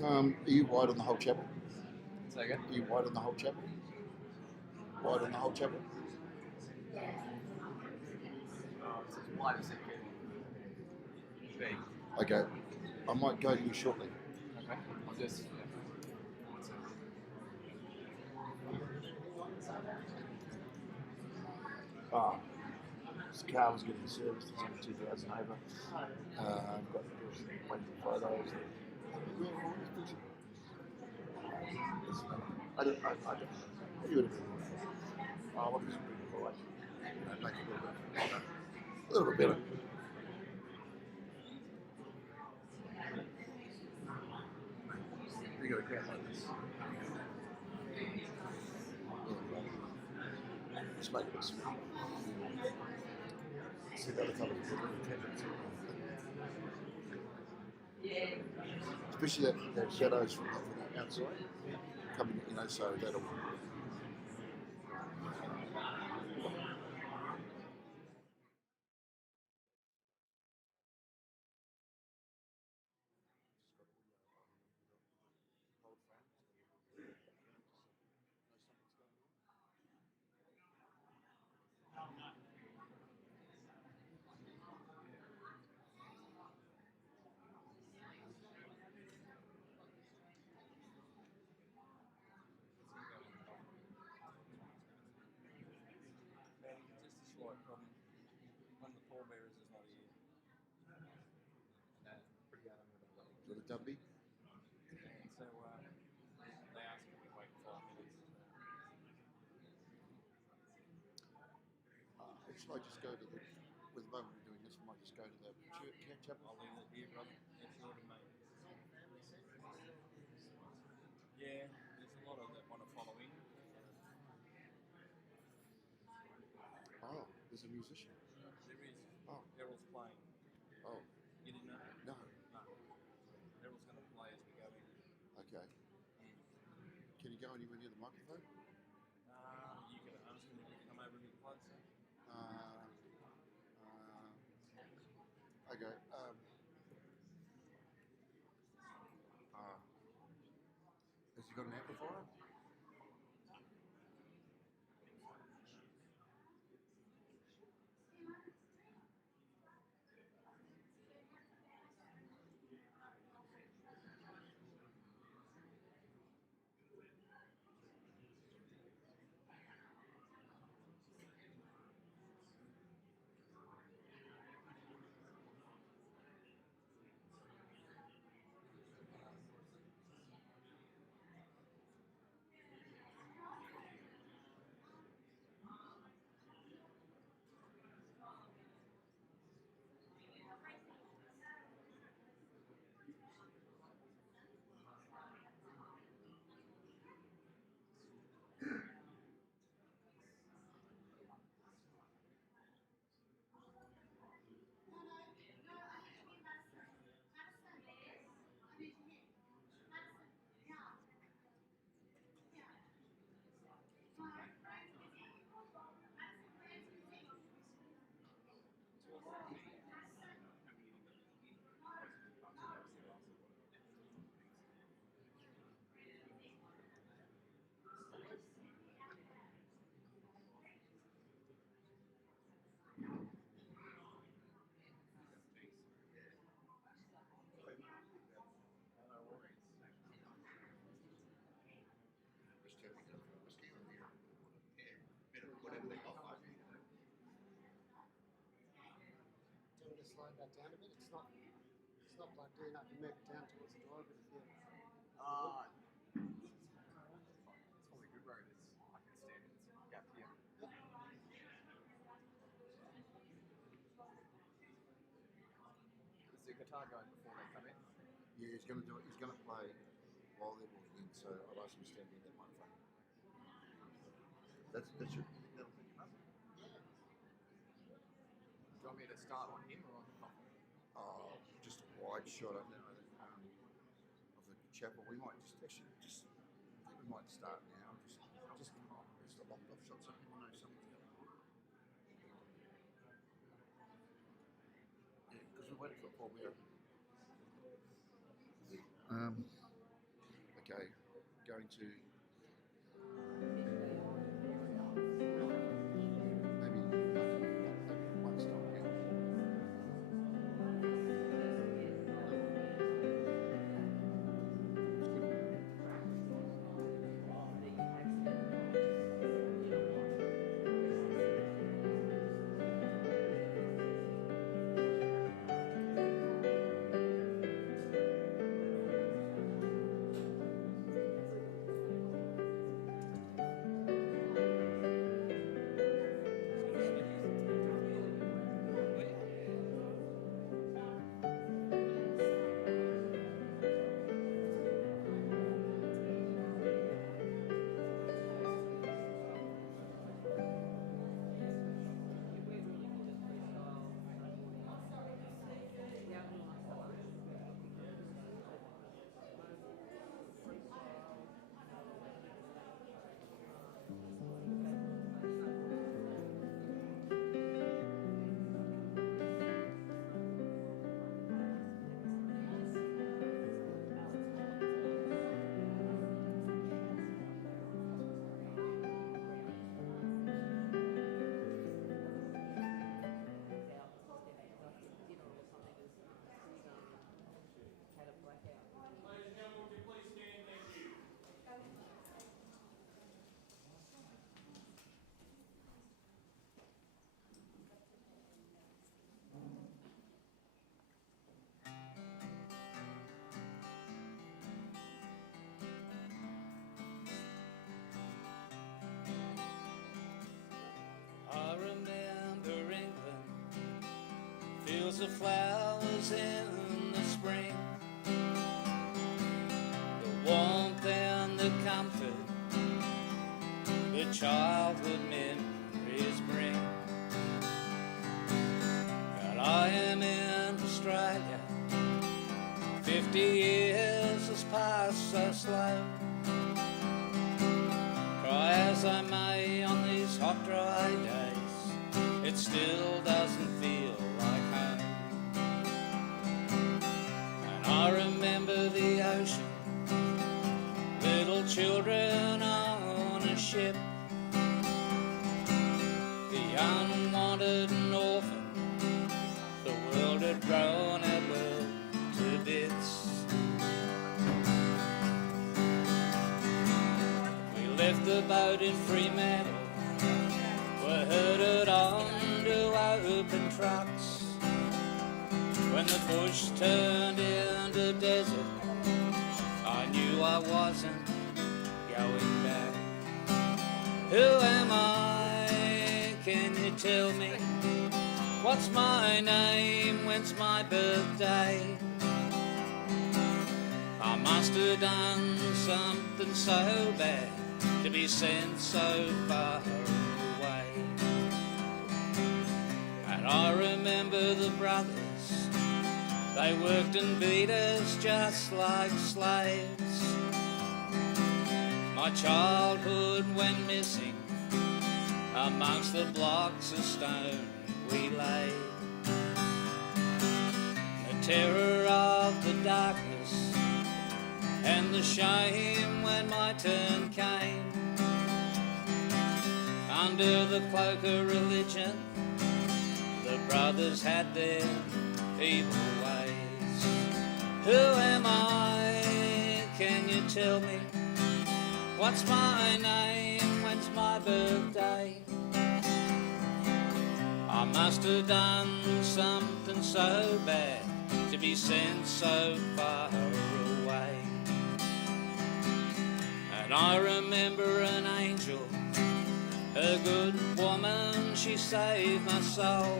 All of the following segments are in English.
Are you wide on the whole chapel? Say again? Are you wide on the whole chapel? Wide on the whole chapel? It's as wide as it can be. Okay. I might go to you shortly. Okay. I'll just. This car was getting serviced. It's only 2,000 over. I've got waiting for photos. I don't. What do you want to do? What is it? Make it a little bit better. You got a crowd like this. Just make it small. See the other colours. Especially that shadows from the outside coming, so that'll. One of the pallbearers is not here. Got a Dubby? And so they asked me to wait 5 minutes. Actually, I just go to the. With the moment we're doing this, we might just go to the chapel. I'll leave it here, brother. It's your to mate. Yeah, there's a lot of that want to follow in. Oh, there's a musician. There is. Oh. Errol's playing. Oh. You didn't know? No. Errol's going to play as we go in. Okay. Can you go anywhere near the microphone? You can ask him to come over and be closer. Okay. Has he got an amplifier? Slide that down a bit. It's not plugged in. I can move it down towards the door, but if you. It's probably good road. I can stand it. It's a gap here. Is the guitar going before they come in? Yeah, he's going to do it. He's going to play while they're walking in, so I've asked him to stand near that microphone. That's your. That'll pick him up. Do you want me to start on him or on the coffin? Just a wide shot of the chapel. We might I think we might start now. Just a locked off shot so people know something's going on. Yeah, because we're waiting for a pallbearer. okay, going to maybe one stop here. I remember England, fields of flowers in the spring, the warmth and the comfort that childhood memories bring. But I am in Australia, 50 years has passed so slow. Try as I may on these hot dry days, it still doesn't feel like home. And I remember the ocean, little children on a ship, the unwanted and orphan, the world had grown our world to bits. We left the boat in Fremantle, were herded on to open trucks. When the bush turned into desert, I knew I wasn't going back. Who am I? Can you tell me? What's my name? When's my birthday? I must have done something so bad to be sent so far away. And I remember the brothers, they worked and beat us just like slaves. My childhood went missing amongst the blocks of stone we lay. The terror of the darkness and the shame when my turn came. Under the cloak of religion, the brothers had their evil ways. Who am I? Can you tell me? What's my name? When's my birthday? I must have done something so bad to be sent so far away. And I remember an angel, a good woman, she saved my soul.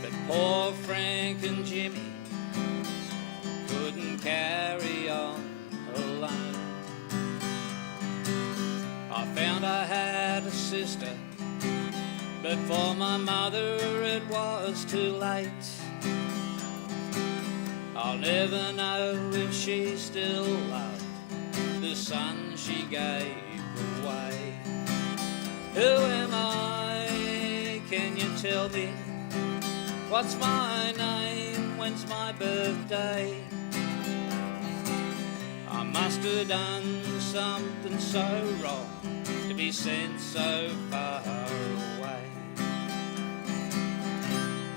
But poor Frank and Jimmy couldn't carry on alone. I found I had a sister, but for my mother it was too late. I'll never know if she still loved the son she gave away. Who am I? Can you tell me? What's my name? When's my birthday? must have done something so wrong to be sent so far away.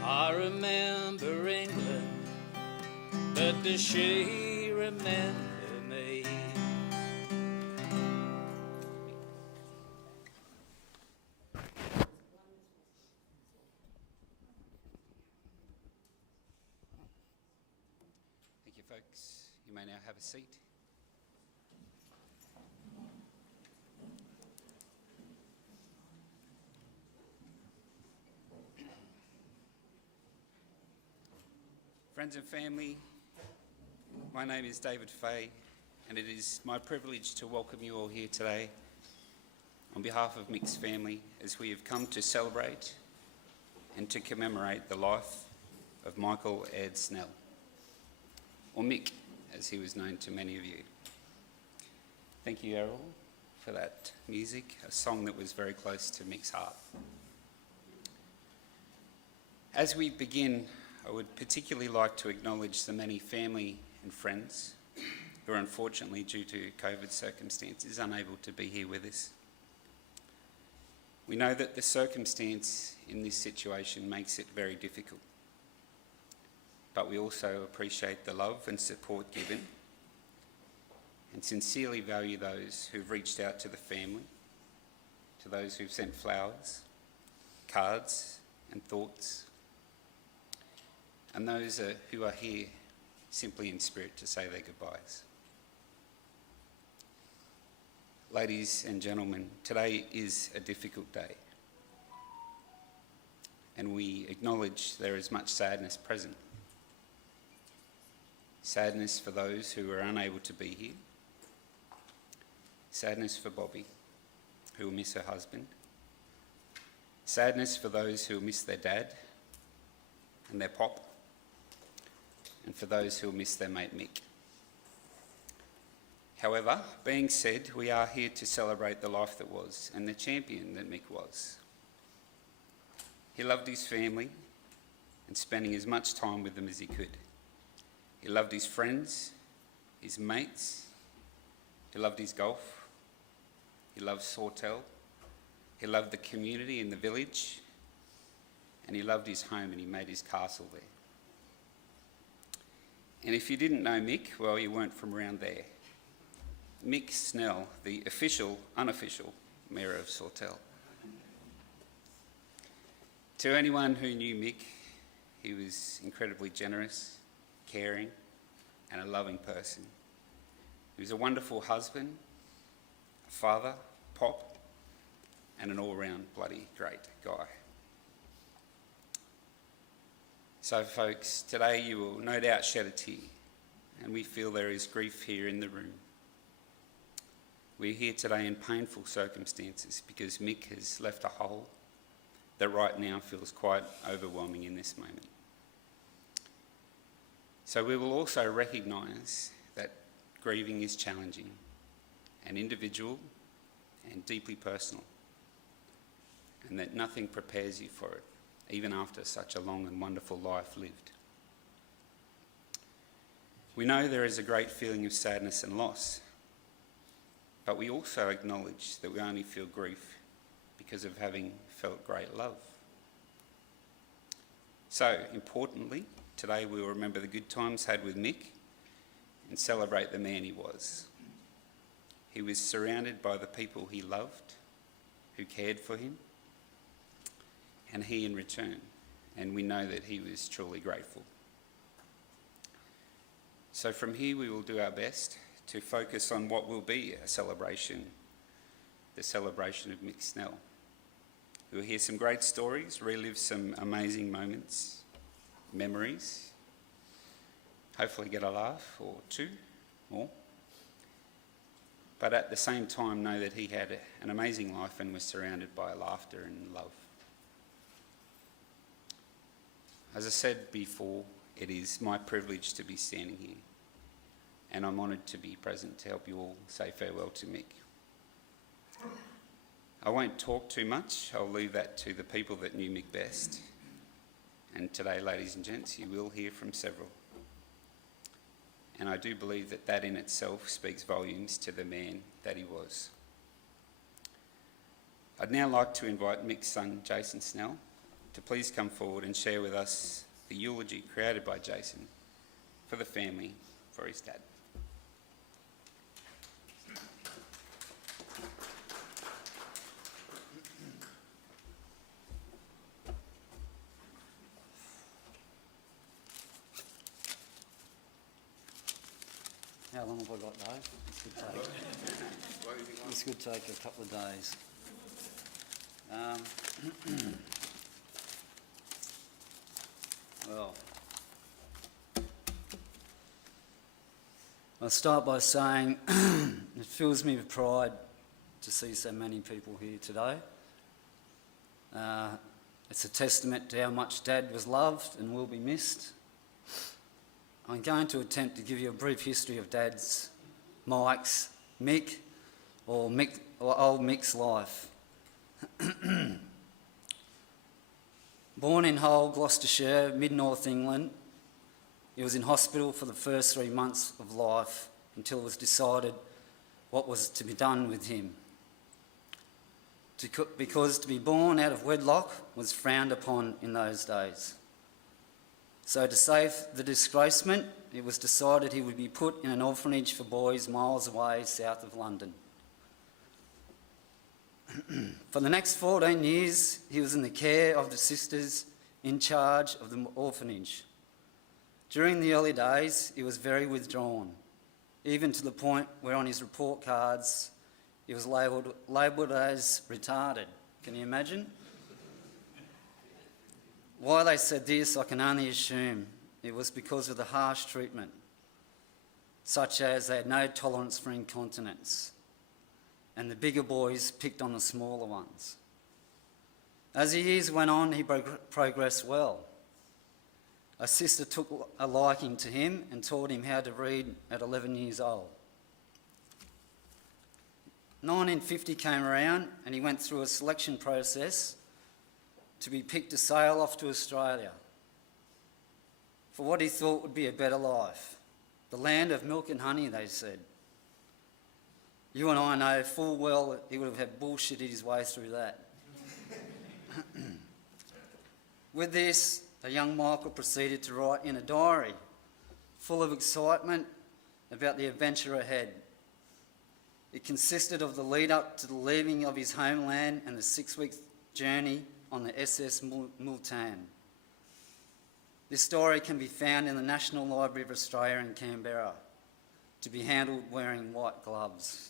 I remember England, but does she remember me? Thank you, folks. You may now have a seat. Friends and family, my name is David Fay, and it is my privilege to welcome you all here today on behalf of Mick's family as we have come to celebrate and to commemorate the life of Michael Snell, or Mick, as he was known to many of you. Thank you, Errol, for that music, a song that was very close to Mick's heart. As we begin, I would particularly like to acknowledge the many family and friends who are unfortunately, due to COVID circumstances, unable to be here with us. We know that the circumstance in this situation makes it very difficult, but we also appreciate the love and support given and sincerely value those who've reached out to the family, to those who've sent flowers, cards and thoughts, and those who are here simply in spirit to say their goodbyes. Ladies and gentlemen, today is a difficult day, and we acknowledge there is much sadness present. Sadness for those who are unable to be here. Sadness for Bobbie, who will miss her husband. Sadness for those who will miss their dad and their pop. And for those who will miss their mate Mick. However, being said, we are here to celebrate the life that was and the champion that Mick was. He loved his family and spending as much time with them as he could. He loved his friends, his mates, he loved his golf, he loved Sawtell, he loved the community in the village, and he loved his home and he made his castle there. And if you didn't know Mick, well, you weren't from around there. Mick Snell, the official, unofficial Mayor of Sawtell. To anyone who knew Mick, he was incredibly generous, caring, and a loving person. He was a wonderful husband, a father, pop, and an all-round bloody great guy. So folks, today you will no doubt shed a tear, and we feel there is grief here in the room. We're here today in painful circumstances because Mick has left a hole that right now feels quite overwhelming in this moment. So we will also recognise that grieving is challenging and individual and deeply personal, and that nothing prepares you for it, even after such a long and wonderful life lived. We know there is a great feeling of sadness and loss, but we also acknowledge that we only feel grief because of having felt great love. So, importantly, today we will remember the good times had with Mick and celebrate the man he was. He was surrounded by the people he loved, who cared for him, and he in return, and we know that he was truly grateful. So from here we will do our best to focus on what will be a celebration, the celebration of Mick Snell. We'll hear some great stories, relive some amazing moments, memories, hopefully get a laugh or two more, but at the same time know that he had an amazing life and was surrounded by laughter and love. As I said before, it is my privilege to be standing here, and I'm honoured to be present to help you all say farewell to Mick. I won't talk too much, I'll leave that to the people that knew Mick best. And today, ladies and gents, you will hear from several. and I do believe that that in itself speaks volumes to the man that he was. I'd now like to invite Mick's son, Jason Snell, to please come forward and share with us the eulogy created by Jason for the family for his dad. How long have I got, Dave? This could take a couple of days. Well, I'll start by saying it fills me with pride to see so many people here today. It's a testament to how much Dad was loved and will be missed. I'm going to attempt to give you a brief history of Dad's, Mike's, Mick, or old Mick's life. Born in Hull, Gloucestershire, mid-north England, he was in hospital for the first 3 months of life until it was decided what was to be done with him. Because to be born out of wedlock was frowned upon in those days. So to save the disgracement, it was decided he would be put in an orphanage for boys miles away south of London. For the next 14 years, he was in the care of the sisters in charge of the orphanage. During the early days, he was very withdrawn, even to the point where on his report cards, he was labelled as retarded. Can you imagine? Why they said this, I can only assume it was because of the harsh treatment, such as they had no tolerance for incontinence, and the bigger boys picked on the smaller ones. As the years went on, he progressed well. A sister took a liking to him and taught him how to read at 11 years old. 1950 came around and he went through a selection process to be picked to sail off to Australia for what he thought would be a better life. The land of milk and honey, they said. You and I know full well he would have had bullshitted his way through that. With this, a young Michael proceeded to write in a diary full of excitement about the adventure ahead. It consisted of the lead up to the leaving of his homeland and the 6-week journey on the SS Multan. This story can be found in the National Library of Australia in Canberra, to be handled wearing white gloves.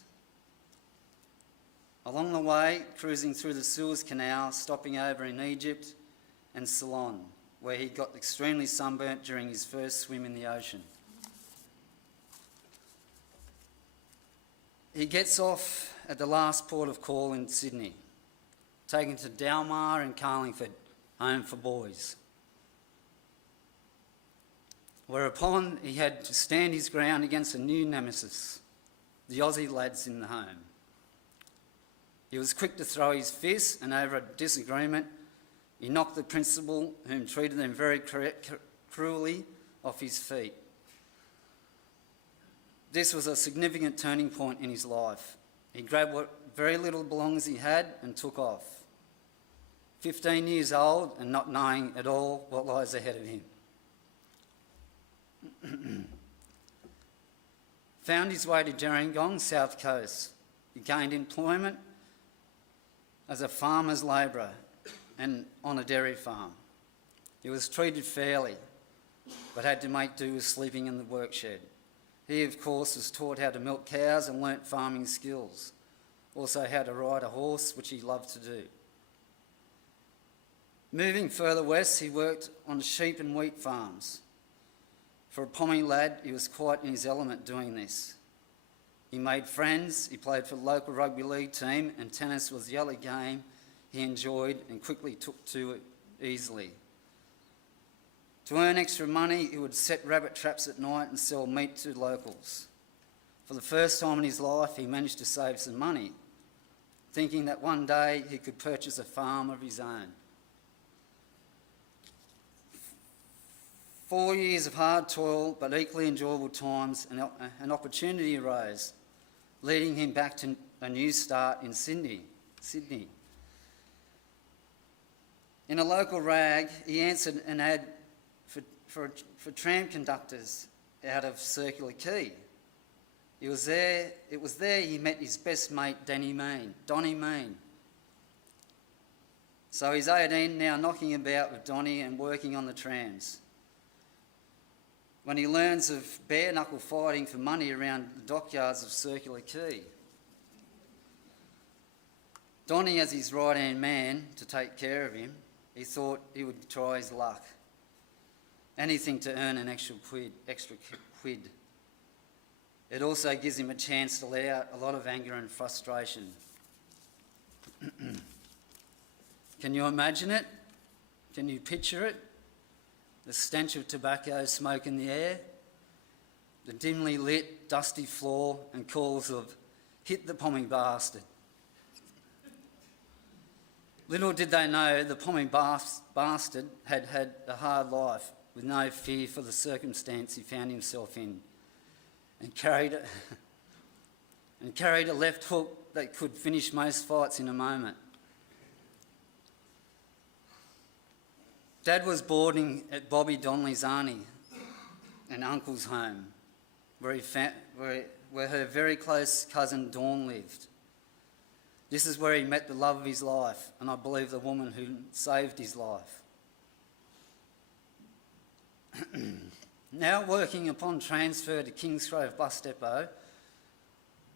Along the way, cruising through the Suez Canal, stopping over in Egypt and Ceylon, where he got extremely sunburnt during his first swim in the ocean. He gets off at the last port of call in Sydney, taken to Dalmar and Carlingford, home for boys. Whereupon he had to stand his ground against a new nemesis, the Aussie lads in the home. He was quick to throw his fist, and over a disagreement, he knocked the principal, whom treated them very cruelly, off his feet. This was a significant turning point in his life. He grabbed what very little belongings he had and took off. 15 years old and not knowing at all what lies ahead of him. Found his way to Gerringong, South Coast. He gained employment as a farmer's labourer and on a dairy farm. He was treated fairly, but had to make do with sleeping in the work shed. He, of course, was taught how to milk cows and learnt farming skills, also how to ride a horse, which he loved to do. Moving further west, he worked on sheep and wheat farms. For a Pommy lad, he was quite in his element doing this. He made friends, he played for the local rugby league team, and tennis was the other game he enjoyed and quickly took to it easily. To earn extra money, he would set rabbit traps at night and sell meat to locals. For the first time in his life, he managed to save some money, thinking that one day he could purchase a farm of his own. 4 years of hard toil but equally enjoyable times, an opportunity arose, leading him back to a new start in Sydney. In a local rag, he answered an ad for tram conductors out of Circular Quay. It was there he met his best mate, Donnie Mean. So he's 18, now knocking about with Donnie and working on the trams. When he learns of bare-knuckle fighting for money around the dockyards of Circular Quay. Donnie, as his right-hand man to take care of him, he thought he would try his luck. Anything to earn an extra quid. It also gives him a chance to let out a lot of anger and frustration. Can you imagine it? Can you picture it? The stench of tobacco smoke in the air, the dimly lit, dusty floor, and calls of, "Hit the pommy bastard." Little did they know the pommy bastard had had a hard life with no fear for the circumstance he found himself in, and carried a left hook that could finish most fights in a moment. Dad was boarding at Bobbie Donnelly's auntie and uncle's home, where her very close cousin Dawn lived. This is where he met the love of his life, and I believe the woman who saved his life. Now working upon transfer to Kingsgrove bus depot,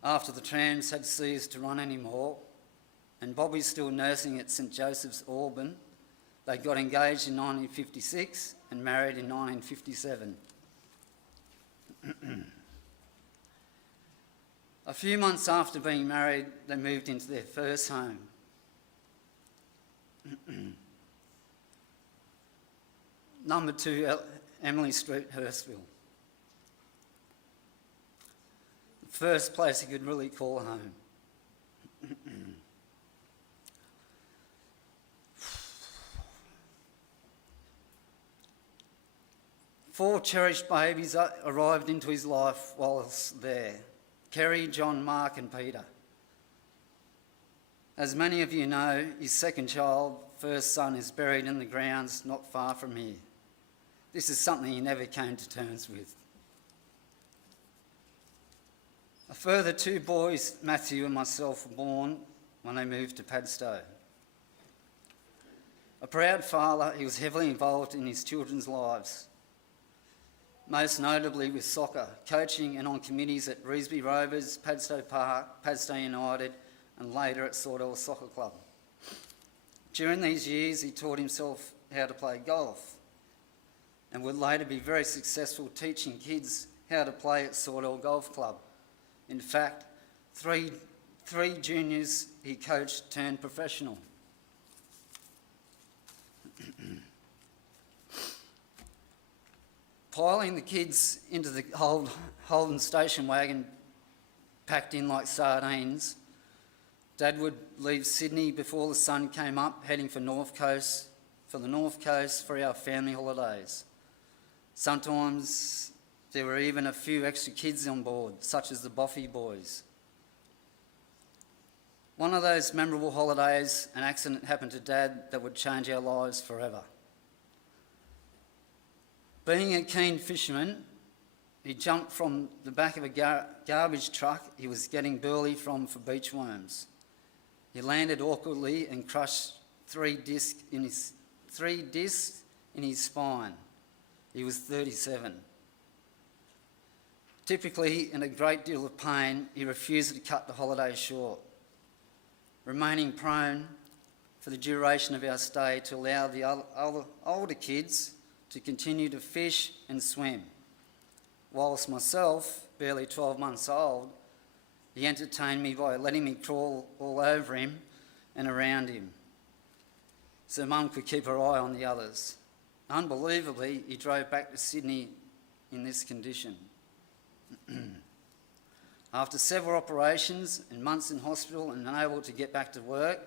after the trams had ceased to run anymore, and Bobbie still nursing at St Joseph's Auburn, they got engaged in 1956 and married in 1957. A few months after being married, they moved into their first home. Number 2 Emily Street, Hurstville. The first place he could really call home. Four cherished babies arrived into his life whilst there. Kerry, John, Mark and Peter. As many of you know, his second child, first son, is buried in the grounds not far from here. This is something he never came to terms with. A further 2 boys, Matthew and myself, were born when they moved to Padstow. A proud father, he was heavily involved in his children's lives, most notably with soccer, coaching and on committees at Reesby Rovers, Padstow Park, Padstow United and later at Sawtell Soccer Club. During these years he taught himself how to play golf and would later be very successful teaching kids how to play at Sawtell Golf Club. In fact, three juniors he coached turned professional. Piling the kids into the Holden station wagon packed in like sardines, Dad would leave Sydney before the sun came up, heading for the North Coast for our family holidays. Sometimes there were even a few extra kids on board, such as the Bobbie boys. One of those memorable holidays, an accident happened to Dad that would change our lives forever. Being a keen fisherman, he jumped from the back of a garbage truck he was getting burley from for beach worms. He landed awkwardly and crushed 3 discs in his spine. He was 37. Typically in a great deal of pain, he refused to cut the holiday short, remaining prone for the duration of our stay to allow the older kids to continue to fish and swim. Whilst myself, barely 12 months old, he entertained me by letting me crawl all over him and around him, so Mum could keep her eye on the others. Unbelievably, he drove back to Sydney in this condition. After several operations and months in hospital and unable to get back to work,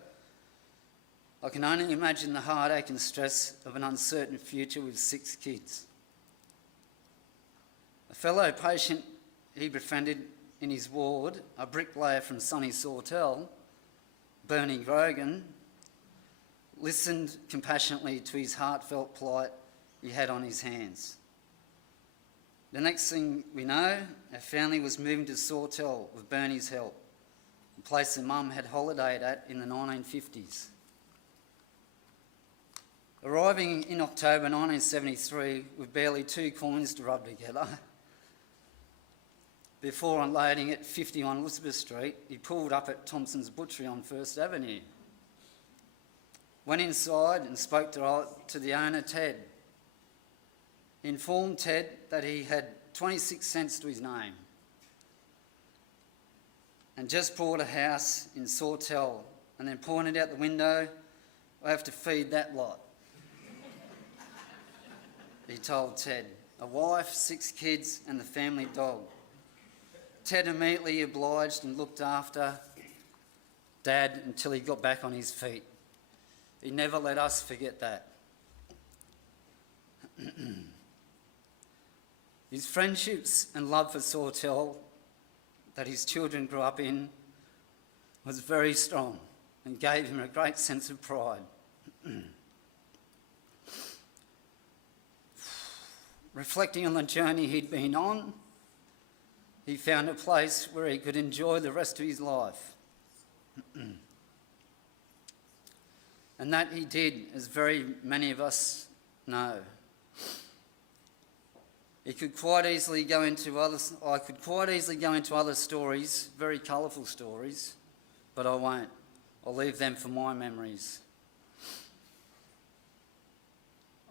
I can only imagine the heartache and stress of an uncertain future with 6 kids. A fellow patient he befriended in his ward, a bricklayer from sunny Sawtell, Bernie Grogan, listened compassionately to his heartfelt plight he had on his hands. The next thing we know, our family was moving to Sawtell with Bernie's help, a place that Mum had holidayed at in the 1950s. Arriving in October 1973 with barely 2 coins to rub together, before unloading at 51 Elizabeth Street, he pulled up at Thompson's Butchery on First Avenue. Went inside and spoke to the owner, Ted. He informed Ted that he had 26 cents to his name and just bought a house in Sawtell, and then pointed out the window, "I have to feed that lot," he told Ted. A wife, 6 kids and the family dog. Ted immediately obliged and looked after Dad until he got back on his feet. He never let us forget that. His friendships and love for Sawtell that his children grew up in was very strong and gave him a great sense of pride. Reflecting on the journey he'd been on, he found a place where he could enjoy the rest of his life. And that he did, as very many of us know. I could quite easily go into other stories, very colourful stories, but I won't. I'll leave them for my memories.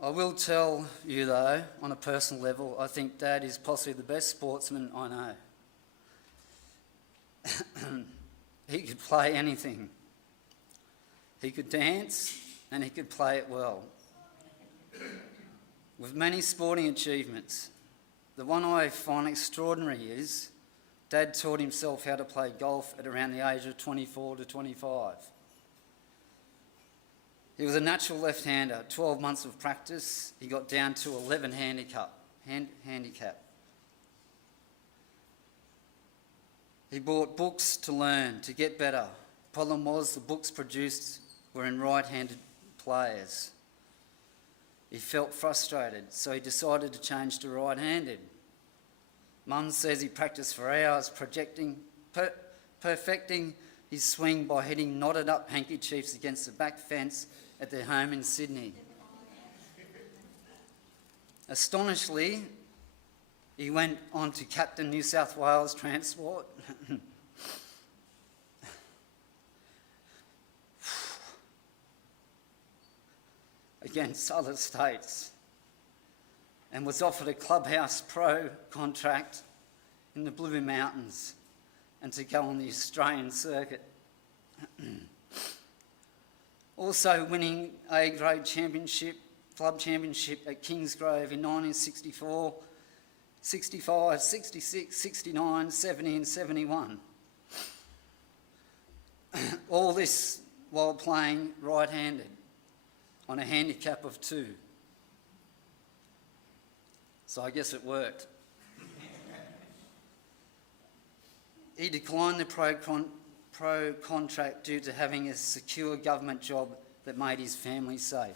I will tell you though, on a personal level, I think Dad is possibly the best sportsman I know. He could play anything. He could dance and he could play it well. With many sporting achievements, the one I find extraordinary is Dad taught himself how to play golf at around the age of 24 to 25. He was a natural left-hander. 12 months of practice, he got down to 11 handicap. He bought books to learn, to get better. Problem was, the books produced were in right-handed players. He felt frustrated, so he decided to change to right-handed. Mum says he practiced for hours, perfecting his swing by hitting knotted-up handkerchiefs against the back fence at their home in Sydney. Astonishingly, he went on to captain New South Wales Transport. Against other states, and was offered a clubhouse pro contract in the Blue Mountains and to go on the Australian circuit. Also winning A-grade club championship at Kingsgrove in 1964, 65, 66, 69, 70 and 71. All this while playing right-handed on a handicap of 2. So I guess it worked. He declined the pro contract due to having a secure government job that made his family safe.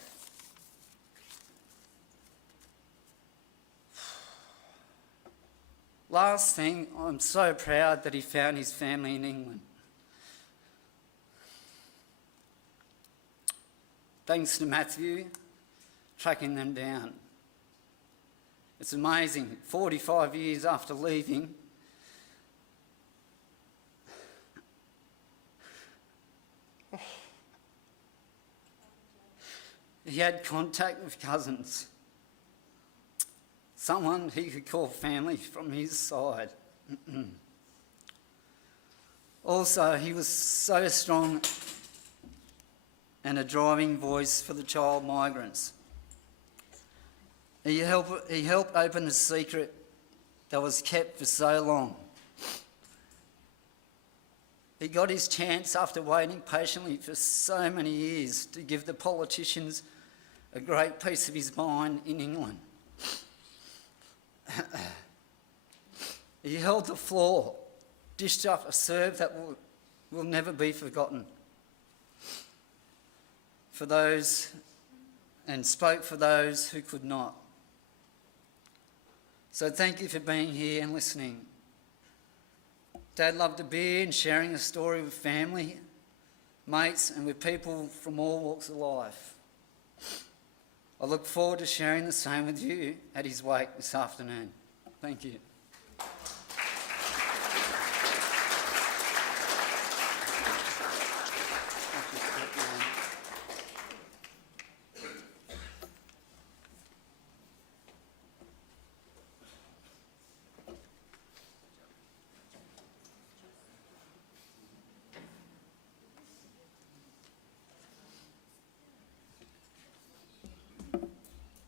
Last thing, I'm so proud that he found his family in England. Thanks to Matthew, tracking them down. It's amazing, 45 years after leaving, he had contact with cousins, someone he could call family from his side. Also, he was so strong and a driving voice for the child migrants. He helped open the secret that was kept for so long. He got his chance after waiting patiently for so many years to give the politicians a great piece of his mind in England. He held the floor, dished up a serve that will never be forgotten. For those, and spoke for those who could not. So thank you for being here and listening. Dad loved a beer and sharing a story with family, mates, and with people from all walks of life. I look forward to sharing the same with you at his wake this afternoon. Thank you.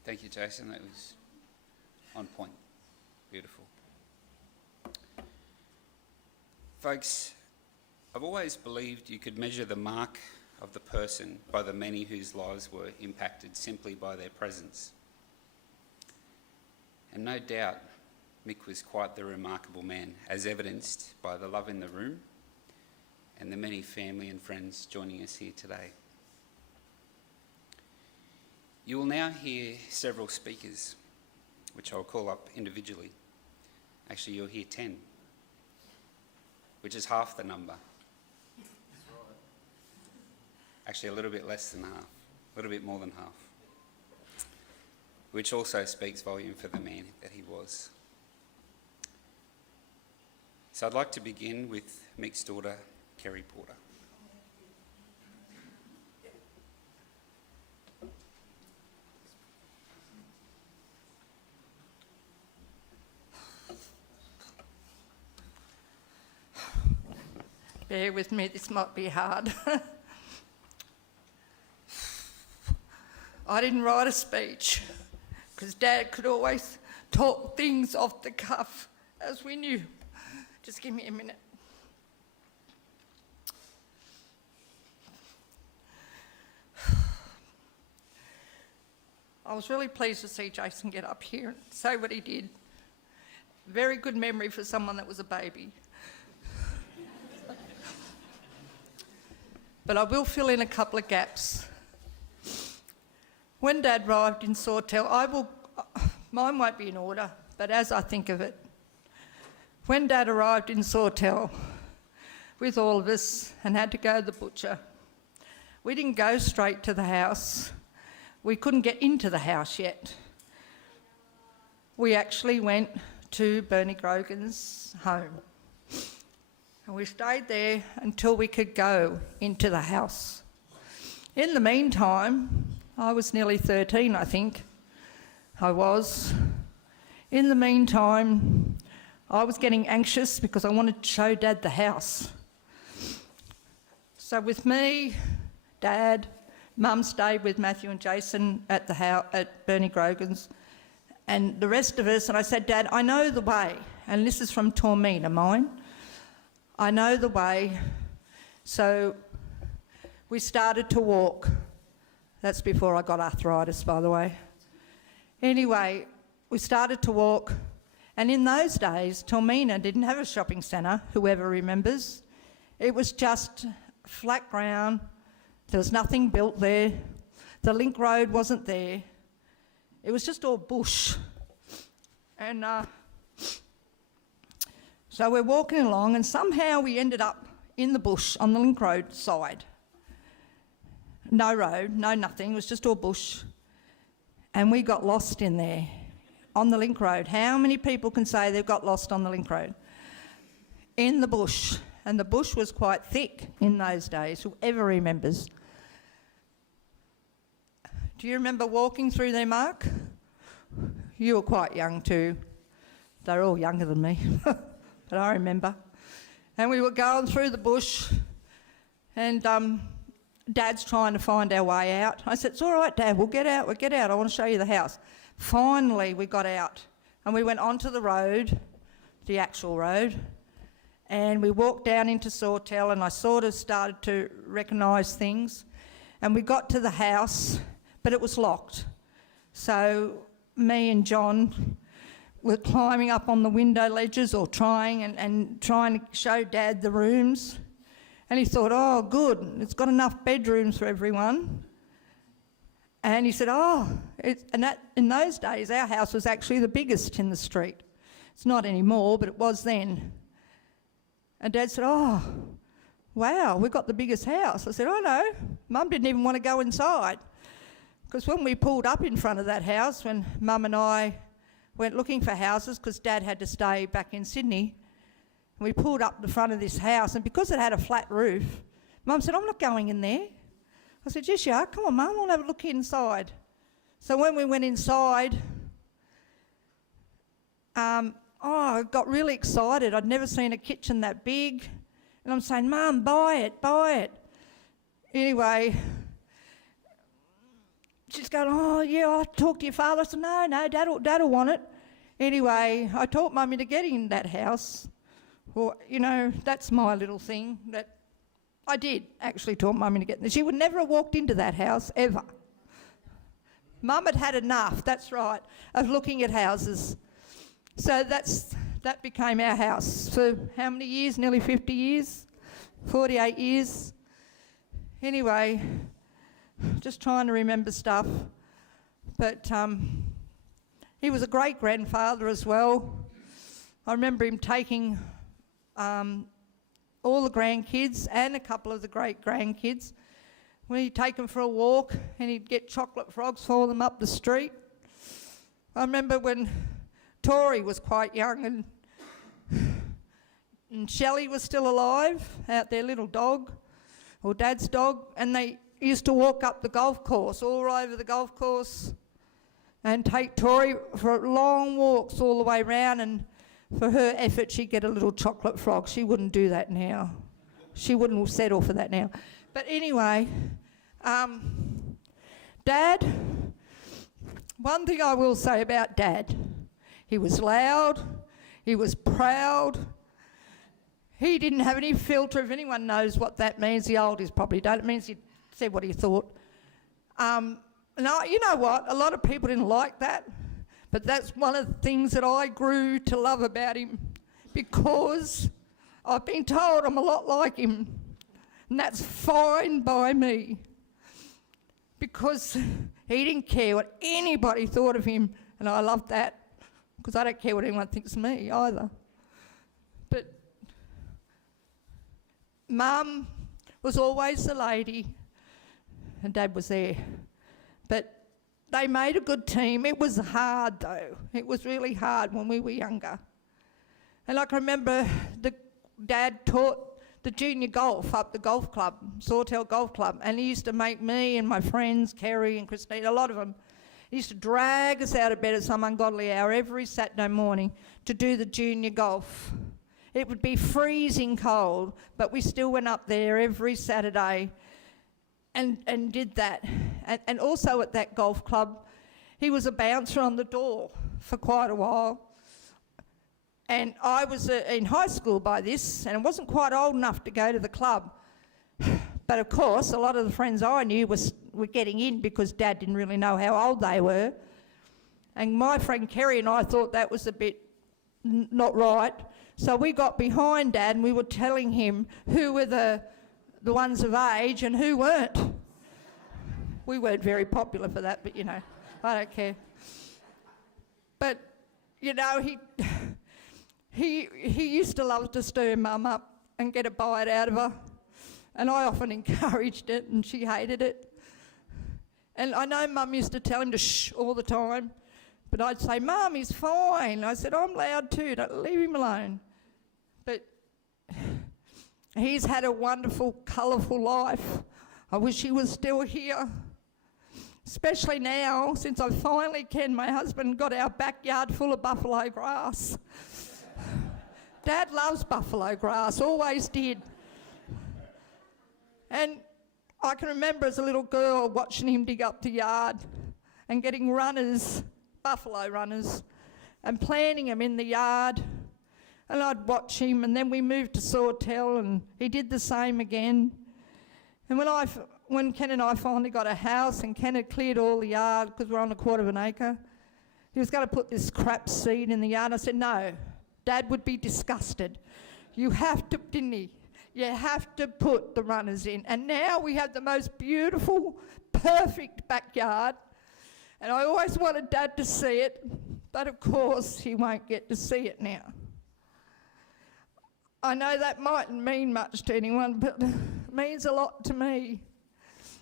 Thank you, Jason. That was on point. Beautiful. Folks, I've always believed you could measure the mark of the person by the many whose lives were impacted simply by their presence. And no doubt, Mick was quite the remarkable man, as evidenced by the love in the room and the many family and friends joining us here today. You will now hear several speakers, which I'll call up individually. Actually, you'll hear 10, which is half the number. Actually, a little bit less than half, a little bit more than half, which also speaks volume for the man that he was. So I'd like to begin with Mick's daughter, Kerry Porter. Bear with me, this might be hard. I didn't write a speech because Dad could always talk things off the cuff, as we knew. Just give me a minute. I was really pleased to see Jason get up here and say what he did. Very good memory for someone that was a baby. But I will fill in a couple of gaps. When Dad arrived in Sawtell, mine won't be in order, but as I think of it, when Dad arrived in Sawtell with all of us and had to go to the butcher, we didn't go straight to the house. We couldn't get into the house yet. We actually went to Bernie Grogan's home. And we stayed there until we could go into the house. In the meantime, I was nearly 13, I think. I was. In the meantime, I was getting anxious because I wanted to show Dad the house. So with me, Dad, Mum stayed with Matthew and Jason at the house at Bernie Grogan's, and the rest of us, and I said, Dad, I know the way, and this is from Tormina, mine. I know the way, so we started to walk. That's before I got arthritis, by the way. Anyway, we started to walk, and in those days, Tormina didn't have a shopping centre, whoever remembers. It was just flat ground. There was nothing built there. The link road wasn't there. It was just all bush. And so we're walking along, and somehow we ended up in the bush on the link road side. No road, no nothing, it was just all bush. And we got lost in there on the link road. How many people can say they've got lost on the link road? In the bush. And the bush was quite thick in those days, whoever remembers. Do you remember walking through there, Mark? You were quite young too. They're all younger than me. But I remember. And we were going through the bush, and Dad's trying to find our way out. I said, it's all right, Dad, we'll get out, I want to show you the house. Finally, we got out, and we went onto the road, the actual road, and we walked down into Sawtell, and I sort of started to recognise things. And we got to the house, but it was locked. So me and John, were climbing up on the window ledges or trying to show Dad the rooms. And he thought, oh, good, it's got enough bedrooms for everyone. And he said, in those days, our house was actually the biggest in the street. It's not anymore, but it was then. And Dad said, oh, wow, we've got the biggest house. I said, oh no, Mum didn't even want to go inside. Because when we pulled up in front of that house, when Mum and I went looking for houses, because Dad had to stay back in Sydney, and we pulled up the front of this house, and because it had a flat roof, Mum said, I'm not going in there. I said, yes, you are. Come on, Mum, we'll have a look inside. So when we went inside, I got really excited. I'd never seen a kitchen that big. And I'm saying, Mum, buy it, buy it. Anyway, she's going, oh, yeah, I'll talk to your father. I said, no, Dad'll want it. Anyway, I taught Mummy to get in that house. Well, you know, that's my little thing that I did actually taught Mummy to get in. She would never have walked into that house, ever. Mum had had enough, that's right, of looking at houses. So that became our house for how many years? Nearly 50 years? 48 years? Anyway, just trying to remember stuff. But he was a great grandfather as well. I remember him taking all the grandkids and a couple of the great grandkids when he'd take them for a walk and he'd get chocolate frogs for them up the street. I remember when Tori was quite young and Shelley was still alive, out their little dog, or Dad's dog, and they used to walk up the golf course, all over the golf course, and take Tori for long walks all the way round, and for her effort she'd get a little chocolate frog. She wouldn't do that now. She wouldn't settle for that now. But anyway, Dad, one thing I will say about Dad, he was loud, he was proud, he didn't have any filter. If anyone knows what that means, the oldies probably don't. It means he said what he thought. You know what? A lot of people didn't like that, but that's one of the things that I grew to love about him, because I've been told I'm a lot like him, and that's fine by me, because he didn't care what anybody thought of him, and I love that, because I don't care what anyone thinks of me either. But Mum was always the lady, and Dad was there. But they made a good team. It was hard though. It was really hard when we were younger. And I can remember Dad taught the junior golf up the golf club, Sawtell Golf Club, and he used to make me and my friends, Kerry and Christine, a lot of them, he used to drag us out of bed at some ungodly hour every Saturday morning to do the junior golf. It would be freezing cold, but we still went up there every Saturday and did that. And also at that golf club, he was a bouncer on the door for quite a while. And I was in high school by this, and I wasn't quite old enough to go to the club. But of course, a lot of the friends I knew were getting in because Dad didn't really know how old they were. And my friend Kerry and I thought that was a bit not right. So we got behind Dad and we were telling him who were the ones of age and who weren't. We weren't very popular for that, but you know, I don't care. But, you know, he used to love to stir Mum up and get a bite out of her. And I often encouraged it and she hated it. And I know Mum used to tell him to shh all the time. But I'd say, Mum, he's fine. I said, I'm loud too, don't leave him alone. But he's had a wonderful, colourful life. I wish he was still here. Especially now, since I finally, Ken, my husband, got our backyard full of buffalo grass. Dad loves buffalo grass, always did. And I can remember as a little girl watching him dig up the yard and getting runners, buffalo runners, and planting them in the yard. And I'd watch him, and then we moved to Sawtell and he did the same again. And when Ken and I finally got a house and Ken had cleared all the yard because we're on 1/4 of an acre, he was going to put this crap seed in the yard. I said, no, Dad would be disgusted. You have to, didn't he? You have to put the runners in. And now we have the most beautiful, perfect backyard. And I always wanted Dad to see it, but of course he won't get to see it now. I know that mightn't mean much to anyone, but it means a lot to me.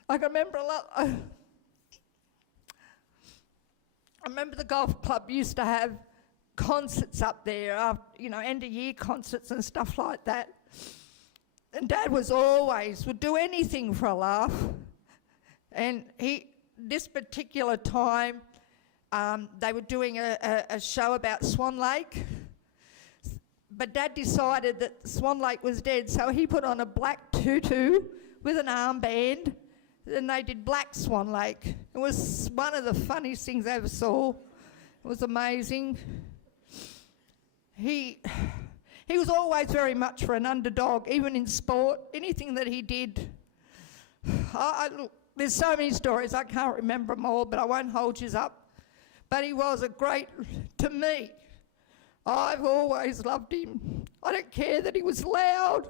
I can remember a lot. I remember the golf club used to have concerts up there, end of year concerts and stuff like that. And Dad would do anything for a laugh. And this particular time, they were doing a show about Swan Lake. But Dad decided that Swan Lake was dead, so he put on a black tutu with an armband, and they did Black Swan Lake. It was one of the funniest things I ever saw. It was amazing. He was always very much for an underdog, even in sport, anything that he did. Look, there's so many stories, I can't remember them all, but I won't hold you up. But he was to me, I've always loved him. I don't care that he was loud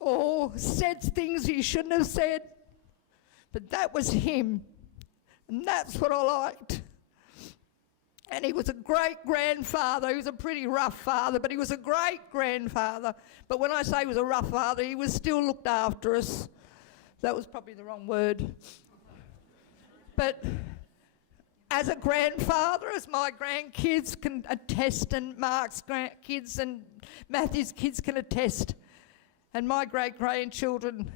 or said things he shouldn't have said, but that was him, and that's what I liked. And he was a great grandfather. He was a pretty rough father, but he was a great grandfather. But when I say he was a rough father, he was still looked after us. That was probably the wrong word. But as a grandfather, as my grandkids can attest, and Mark's grandkids and Matthew's kids can attest, and my great-grandchildren,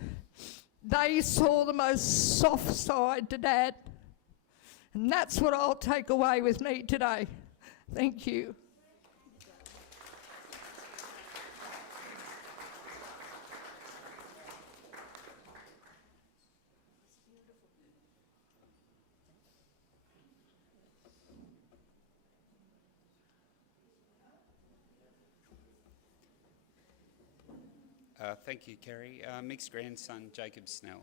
they saw the most soft side to Dad. And that's what I'll take away with me today. Thank you. Thank you, Kerry. Mick's grandson, Jacob Snell.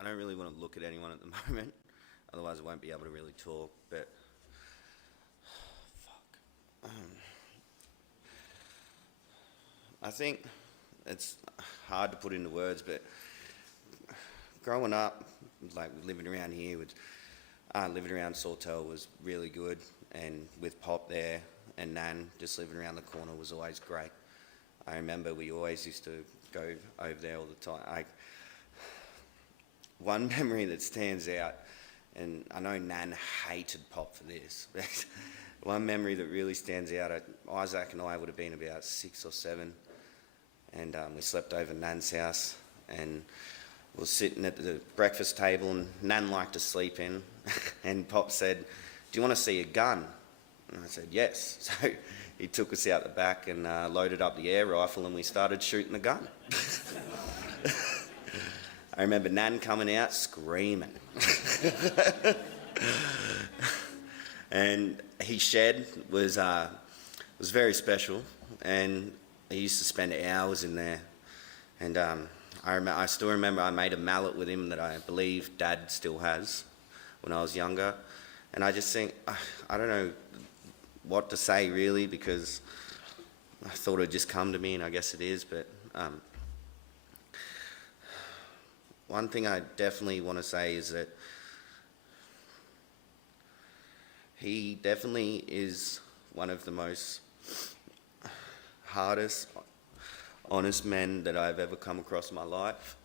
I don't really want to look at anyone at the moment, otherwise I won't be able to really talk, but I think it's hard to put into words, but growing up, like living around here, living around Sawtell was really good, and with Pop there and Nan just living around the corner was always great. I remember we always used to go over there all the time. One memory that stands out, and I know Nan hated Pop for this, but one memory that really stands out, Isaac and I would have been about 6 or 7, and we slept over Nan's house, and we were sitting at the breakfast table, and Nan liked to sleep in, and Pop said, "Do you want to see a gun?" And I said, "Yes." So he took us out the back and loaded up the air rifle, and we started shooting the gun. I remember Nan coming out screaming. And his shed was very special, and he used to spend hours in there. And I still remember I made a mallet with him that I believe Dad still has when I was younger. And I just think, I don't know what to say really, because I thought it would just come to me, and I guess it is, but one thing I definitely want to say is that he definitely is one of the most hardest, honest men that I've ever come across in my life,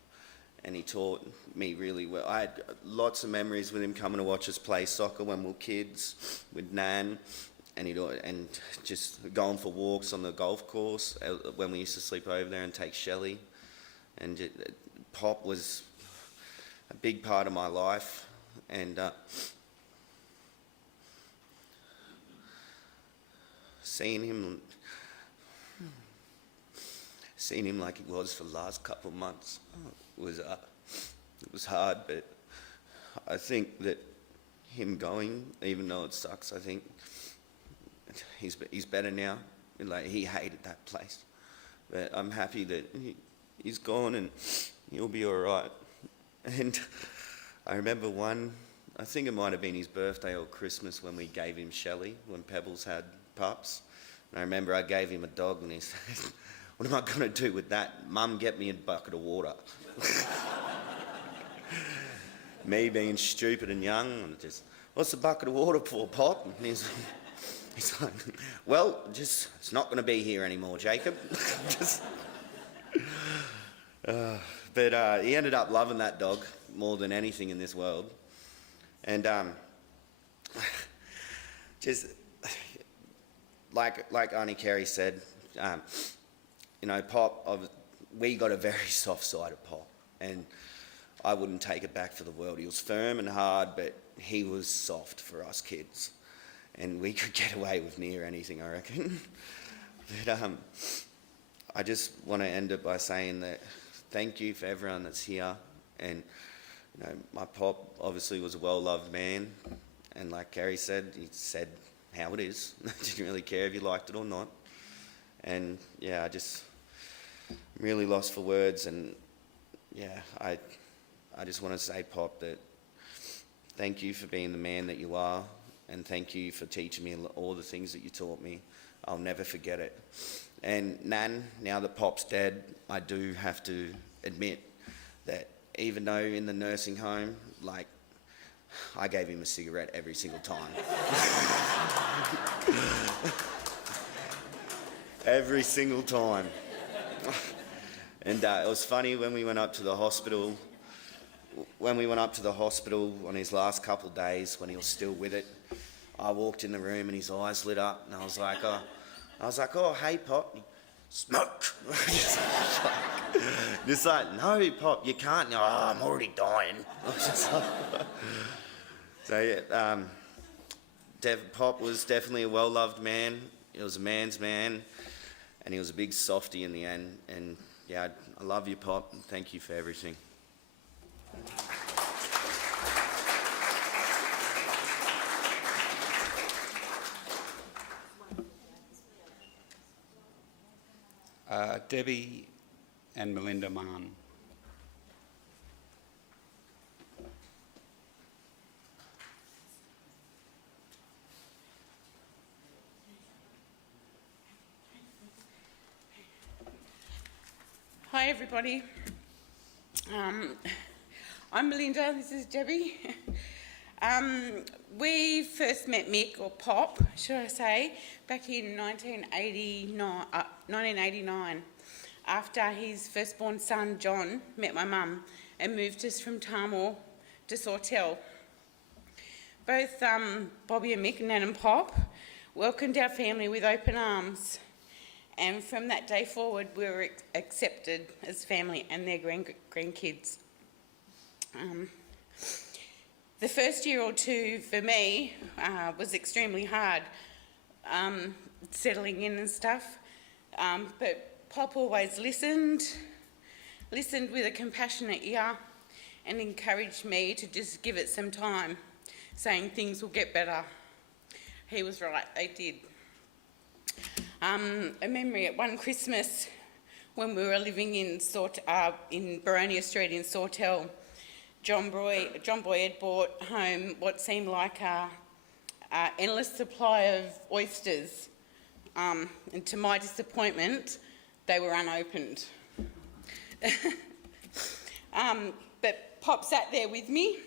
and he taught me really well. I had lots of memories with him coming to watch us play soccer when we were kids with Nan, and just going for walks on the golf course when we used to sleep over there and take Shelley. And Pop was a big part of my life, and seeing him like he was for the last couple of months was it was hard, but I think that him going, even though it sucks. I think he's better now. Like, he hated that place, but I'm happy that he's gone and he'll be all right. And I remember I think it might have been his birthday or Christmas, when we gave him Shelley, when Pebbles had pups. And I remember I gave him a dog, and he said, "What am I going to do with that? Mum, get me a bucket of water." Me being stupid and young, and just, "What's a bucket of water for, Pop?" And he's like, "Well, just, it's not going to be here anymore, Jacob." But he ended up loving that dog more than anything in this world. And just like Auntie Kerry said, you know, Pop, we got a very soft side of Pop, and I wouldn't take it back for the world. He was firm and hard, but he was soft for us kids, and we could get away with near anything, I reckon. But I just want to end it by saying that thank you for everyone that's here. And you know, my Pop obviously was a well-loved man, and like Kerry said, he said how it is. Didn't really care if you liked it or not. And yeah, I just really lost for words. And yeah, I just want to say, Pop, that thank you for being the man that you are, and thank you for teaching me all the things that you taught me. I'll never forget it. And Nan, now that Pop's dead, I do have to admit that even though in the nursing home, like, I gave him a cigarette every single time. Every single time. And it was funny when we went up to the hospital. When we went up to the hospital on his last couple of days, when he was still with it, I walked in the room and his eyes lit up, and I was like, "Oh, hey, Pop." "Smoke." Just like, "No, Pop, you can't." "Oh, I'm already dying." So yeah, Pop was definitely a well-loved man. He was a man's man, and he was a big softie in the end. And yeah, I love you, Pop, and thank you for everything. Debbie and Melinda Mann. Hi everybody, I'm Melinda, this is Debbie. We first met Mick, or Pop, should I say, back in 1989, after his firstborn son John met my mum and moved us from Tamworth to Sawtell. Both Bobbie and Mick, Nan and Pop, welcomed our family with open arms. And from that day forward, we were accepted as family and their grandkids. The first year or two for me was extremely hard, settling in and stuff. But Pop always listened with a compassionate ear, and encouraged me to just give it some time, saying things will get better. He was right, they did. A memory at one Christmas when we were living in Baronia Street in Sawtell, John Boy had brought home what seemed like an endless supply of oysters, and to my disappointment, they were unopened. But Pop sat there with me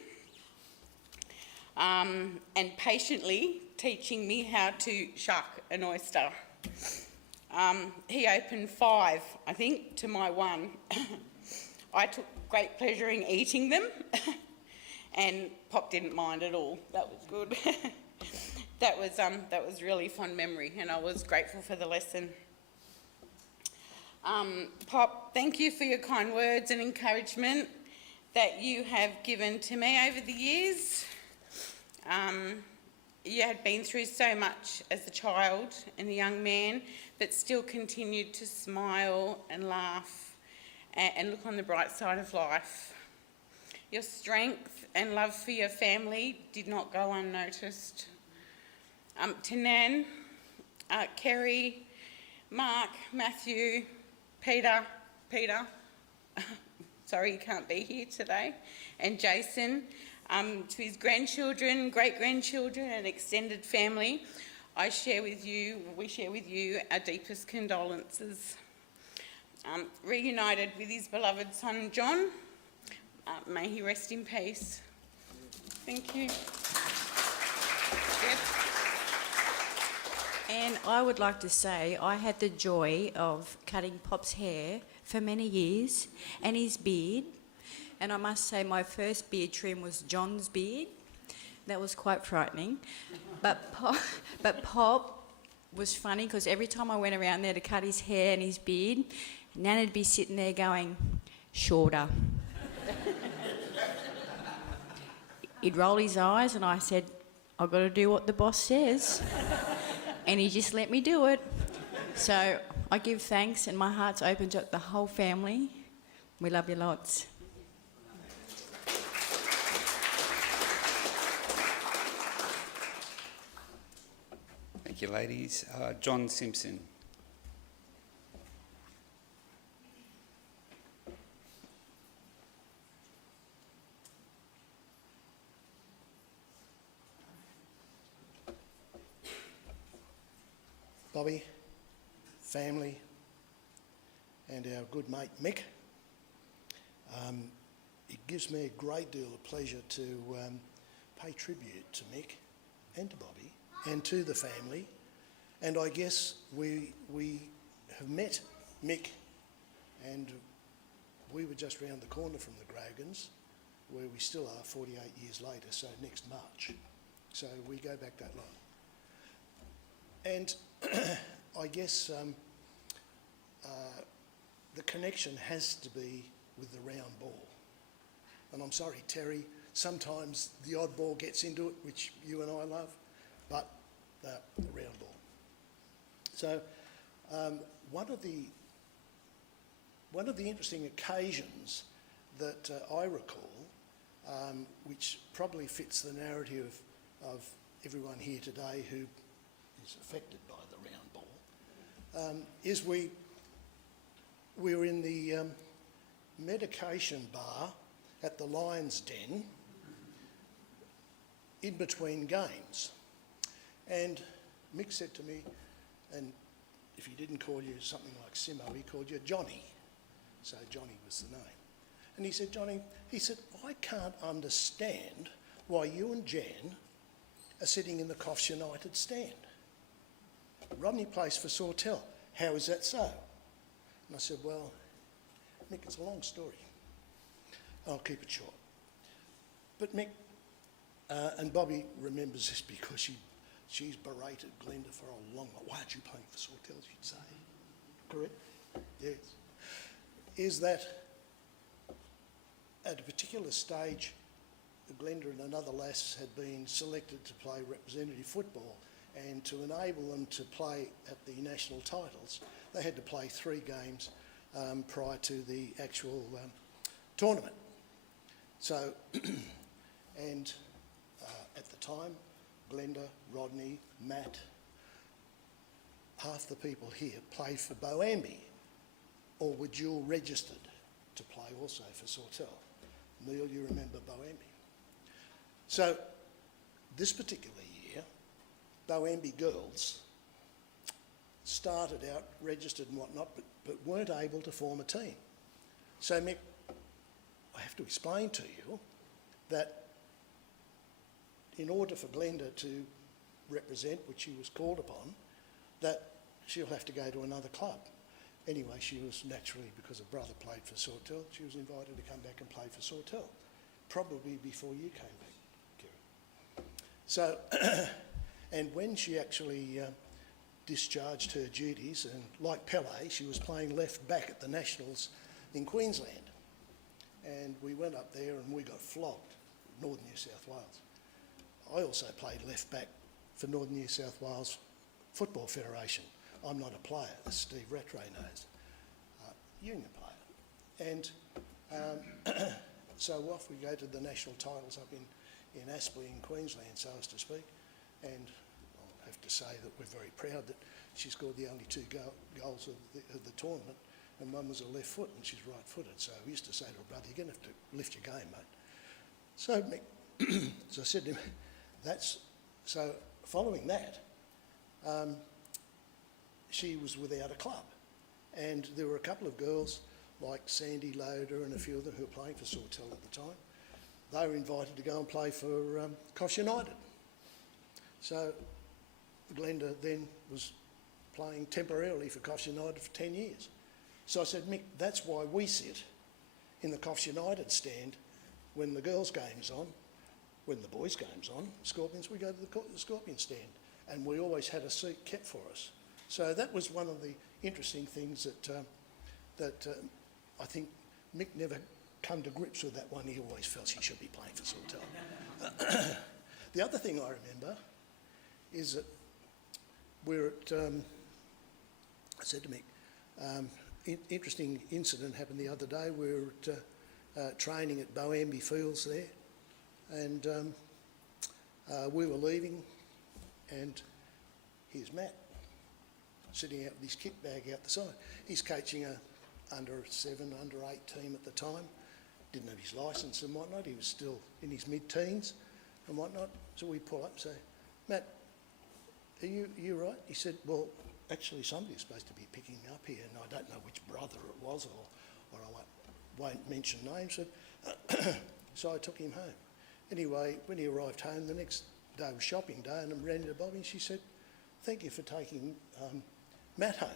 and patiently teaching me how to shuck an oyster. He opened 5, I think, to my 1. I took great pleasure in eating them, and Pop didn't mind at all. That was good. That was really fond memory, and I was grateful for the lesson. Pop, thank you for your kind words and encouragement that you have given to me over the years. You had been through so much as a child and a young man, but still continued to smile and laugh and look on the bright side of life. Your strength and love for your family did not go unnoticed. To Nan, Kerry, Mark, Matthew, Peter, sorry you can't be here today, and Jason, to his grandchildren, great-grandchildren and extended family, we share with you our deepest condolences. Reunited with his beloved son John, may he rest in peace. Thank you. Deb? And I would like to say I had the joy of cutting Pop's hair for many years and his beard. And I must say my first beard trim was John's beard. That was quite frightening. But Pop was funny because every time I went around there to cut his hair and his beard, Nana'd be sitting there going, shorter. He'd roll his eyes and I said, I've got to do what the boss says. And he just let me do it. So I give thanks and my heart's open to the whole family. We love you lots. Thank you, ladies. John Simpson. Bobbie, family, and our good mate Mick. It gives me a great deal of pleasure to pay tribute to Mick and to Bobbie and to the family. And I guess we have met Mick, and we were just round the corner from the Grogans, where we still are 48 years later, so next March. So we go back that long. And I guess the connection has to be with the round ball. And I'm sorry, Terry, sometimes the odd ball gets into it, which you and I love, but the round ball. So one of the interesting occasions that I recall, which probably fits the narrative of everyone here today who is affected by the round ball, is we were in the medication bar at the Lion's Den in between games. And Mick said to me, and if he didn't call you something like Simo, he called you Johnny. So Johnny was the name. And he said, Johnny, he said, I can't understand why you and Jan are sitting in the Coffs United stand. Rodney plays for Sawtell. How is that so? And I said, well, Mick, it's a long story. I'll keep it short. But Mick, and Bobbie remembers this because she's berated Glenda for a long while. Why aren't you playing for Sawtell, she'd say. Correct? Yes. Is that at a particular stage, Glenda and another lass had been selected to play representative football, and to enable them to play at the national titles, they had to play 3 games prior to the actual tournament. So, and at the time, Glenda, Rodney, Matt, half the people here played for Boambie or were dual registered to play also for Sawtell. Neil, you remember Boambie. So, this particular year, Boambie girls started out registered and whatnot, but weren't able to form a team. So Mick, I have to explain to you that in order for Glenda to represent, which she was called upon, that she'll have to go to another club. Anyway, she was naturally, because her brother played for Sawtell, she was invited to come back and play for Sawtell, probably before you came back, Kieran. So, and when she actually discharged her duties, and like Pele, she was playing left back at the Nationals in Queensland. And we went up there and we got flogged, Northern New South Wales. I also played left back for Northern New South Wales Football Federation. I'm not a player, as Steve Rattray knows, union player. And so off we go to the national titles up in Aspley in Queensland, so as to speak. And I'll have to say that we're very proud that she scored the only 2 goals of the tournament, and one was a left foot and she's right-footed. So we used to say to her brother, you're going to have to lift your game, mate. So, so I said to him, so following that, she was without a club. And there were a couple of girls like Sandy Loader and a few of them who were playing for Sawtell at the time. They were invited to go and play for Coffs United. So Glenda then was playing temporarily for Coffs United for 10 years. So I said, Mick, that's why we sit in the Coffs United stand when the girls' game's on. When the boys' game's on, Scorpions, we go to the Scorpion stand. And we always had a seat kept for us. So that was one of the interesting things that I think Mick never come to grips with that one. He always felt he should be playing for Sawtell. The other thing I remember is that we're at, I said to Mick, interesting incident happened the other day. We were at training at Bobbie Fields there, and we were leaving, and here's Matt sitting out with his kit bag out the side. He's coaching a under-7, under-8 team at the time. Didn't have his licence and whatnot. He was still in his mid-teens and whatnot. So we pull up and say, Matt, are you right? He said, well, actually somebody's supposed to be picking me up here, and I don't know which brother it was, or I won't mention names. So I took him home. Anyway, when he arrived home, the next day was shopping day, and I ran into Bobbie and she said, thank you for taking Matt home.